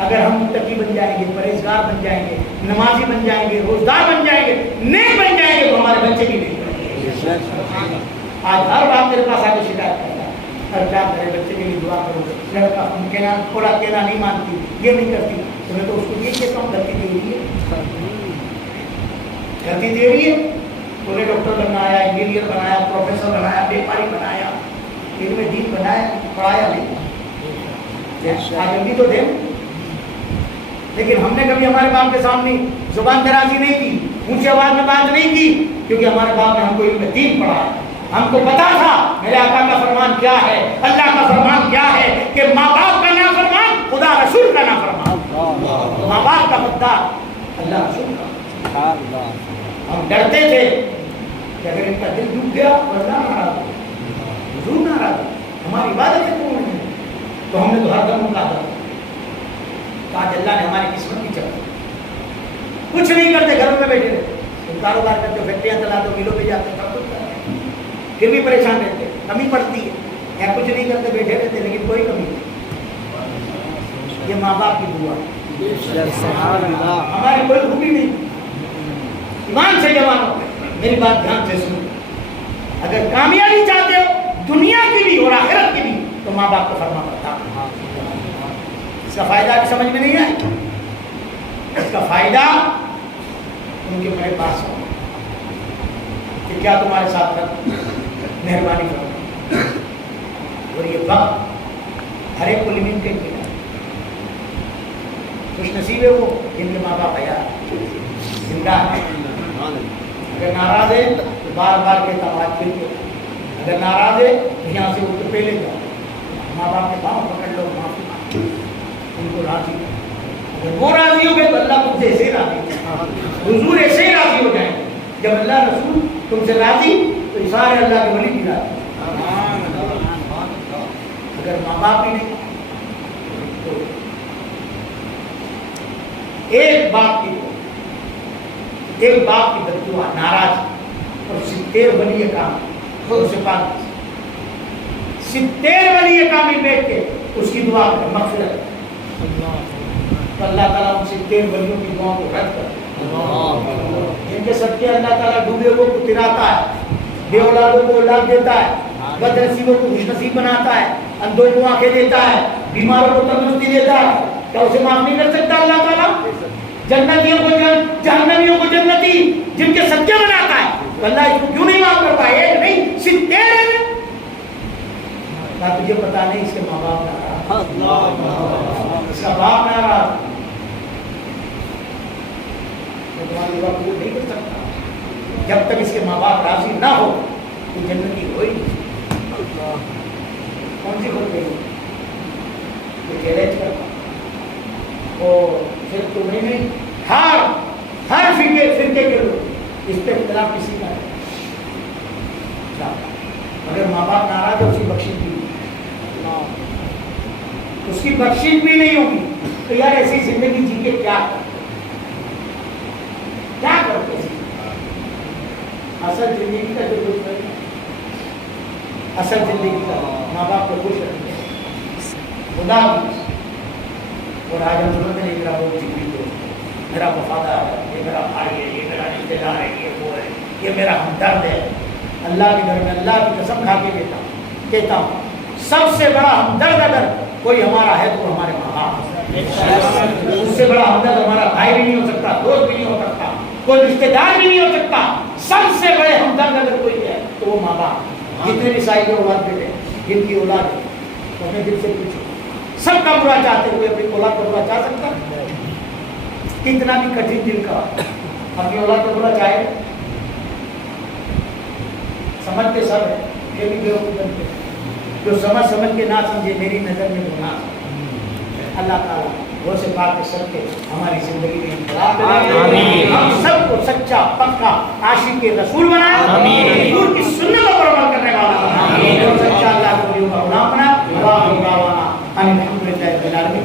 اگر ہم متقی بن جائیں گے، پرہیزگار بن جائیں گے، نمازی بن جائیں گے، روزدار بن جائیں گے، نیک بن جائیں گے تو ہمارے بچے بھی نیک بن جائیں گے۔ آج ہر بات میرے پاس آگے شکایت کرتا ہے، ہر کیا کرے بچے کے لیے دعا کرو، لڑکا کہنا تھوڑا کہنا نہیں مانتی، یہ نہیں کرتی، تو میں تو اس کو یہ کہتا ہوں غلطی دے رہی ہے، غلطی دے رہی ہے۔ تو نے ڈاکٹر بننا آیا، انجینئر بنایا، پروفیسر بنایا، بیماری بنایا، علم دین بنایا، پڑھایا نہیں، آج بھی تو دیں۔ لیکن ہم نے کبھی ہمارے باپ کے سامنے زبان درازی نہیں کی، اونچی آواز میں بات نہیں کی، کیونکہ ہمارے باپ نے ہم کو علم دین پڑھایا، ہم کو پتا تھا میرے آقا کا فرمان کیا ہے، اللہ کا فرمان کیا ہے، کہ ماں باپ کا نافرمان خدا رسول کا نافرمان، ماں باپ کا غدار اللہ رسول کا۔ ہم ڈرتے تھے کہ اگر ان کا دل ڈوب گیا تو اللہ ناراض ہو، حضور ناراض ہو، ہماری عبادتیں پورن ہیں، تو ہم نے تو ہر دم ان کا تھا، آج اللہ نے ہماری قسمت کی چکی، کچھ نہیں کرتے، گھروں میں بیٹھے رہتے، تم کاروبار کرتے، فیکٹریاں چلاتے، ملوں پہ جاتے، سب کچھ کرتے، پھر بھی پریشان رہتے، کمی پڑتی ہے، یا کچھ نہیں کرتے بیٹھے رہتے لیکن کوئی کمی نہیں۔ یہ ماں باپ کی دعا ہے، ہماری کوئی خوبی نہیں۔ ایمان سے جوانوں، میری بات دھیان سے سنو، اگر کامیابی چاہتے ہو دنیا کی بھی اور آخرت کی بھی تو ماں باپ کو فرما پڑتا۔ اس کا فائدہ بھی سمجھ میں نہیں آئے، اس کا فائدہ ان کے میرے پاس ہو کہ کیا تمہارے ساتھ رکھ مہربانی کرو، اور یہ وقت ہر ایک کو لمیٹڈ ملا۔ خوش نصیب ہے وہ جن کے ماں باپ حیات زندہ ہے، اگر ناراض ہے تو بار بار کے تماج پھر کے، اگر ناراض ہے تو یہاں سے اٹھ کے پہلے جاؤ، ماں باپ کے پاؤں پکڑ لو، معافی مانگو، ان کو راضی کرو۔ اگر وہ راضی ہو گئے تو اللہ تم سے ایسے ہی راضی ہے، حضور ایسے ہی راضی ہو جائیں گے۔ جب اللہ رسول تم سے راضی تو سارے اللہ کے ولی بھی راضی۔ اگر ماں باپ ہی نہیں تو ایک باپ کی بددعا ناراض اور 70 ولی کام خود سے پاک، 70 ولی کامل بیٹھ کے اس کی دعا کرے مغفرت، تو اللہ تعالیٰ ان 70 ولیوں کی دعاؤں کو رد کرتا ہے، جن کے صدقے اللہ تعالیٰ ڈوبے کو تراتا ہے، بے اولادوں کو اولاد دیتا ہے، بد نصیبوں کو خوش نصیب بناتا ہے، اندھوں کو آنکھیں دیتا ہے، بیماروں کو تندرستی دیتا ہے، کیا اسے معاف نہیں کر سکتا اللہ تعالیٰ؟ جنتیوں کو جہنمیوں کو جنتی جن کے صدقے بناتا ہے، تو اللہ اس کو کیوں نہیں معاف کرتا؟ ایک نہیں 70۔ کیا تجھے پتا نہیں اس کے ماں باپ ناراض، اس کا باپ ناراض، تو تمہاری دعا قبول نہیں کر سکتا جب تک اس کے ماں باپ راضی نہ ہو، تو جنتی ہوئی نہیں۔ کون سی بات کہی؟ چیلنج کرتا اور پھر تمہیں نہیں، ہر فرقے کے لوگ اس پہ اختلاف کسی کا ہے، اگر ماں باپ ناراض ہے اس کی بخشش بھی اس کی بخشش بھی نہیں ہوگی، تو یار ایسی زندگی جی کے کیا کرتے ہیں؟ اصل زندگی کا جو کچھ نہیں، اصل زندگی کا ماں باپ کو خوش رکھتے ہیں، خدا بھی۔ اور آج ہم سنتے ہیں میرا بہت جگری دوست، میرا وفادار ہے، یہ میرا بھائی ہے، یہ میرا رشتے دار ہے، یہ وہ ہے، یہ میرا ہمدرد ہے، اللہ کے گھر میں اللہ کی قسم کھا کے کہتا ہوں سب سے بڑا ہمدرد اگر کوئی ہمارا ہے تو ہمارے ماں باپ، اس سے بڑا ہمدرد ہمارا بھائی بھی نہیں ہو سکتا، دوست بھی نہیں ہو سکتا، کوئی رشتے دار بھی نہیں ہو سکتا. سب سے بڑے ہمدرد اگر کوئی ہے تو وہ ماں باپ. جتنے بھی سائی کے اولاد بیٹے جن کی اولاد ہے تو اپنے دل سے پوچھو سب کا برا چاہتے ہوئے اپنی اولاد کا برا چاہ سکتا؟ کتنا بھی کٹھن دل کا اپنی اولاد کا برا چاہے. سمجھتے سب ہے یہ بھی بیوقوف بنتے ہیں. جو سمجھ کے نہ سمجھے میری نظر میں وہ نہ. اللہ تعالیٰ وہ سے پاک کے سب کے ہماری زندگی میں انقلاب لائے، ہم سب کو سچا پکا عاشق رسول بنائے، حضور کی سنتوں پر عمل کرنے والا بنائے، اور سچا اللہ کو غلام بنائے. الحمد للہ رب العالمین.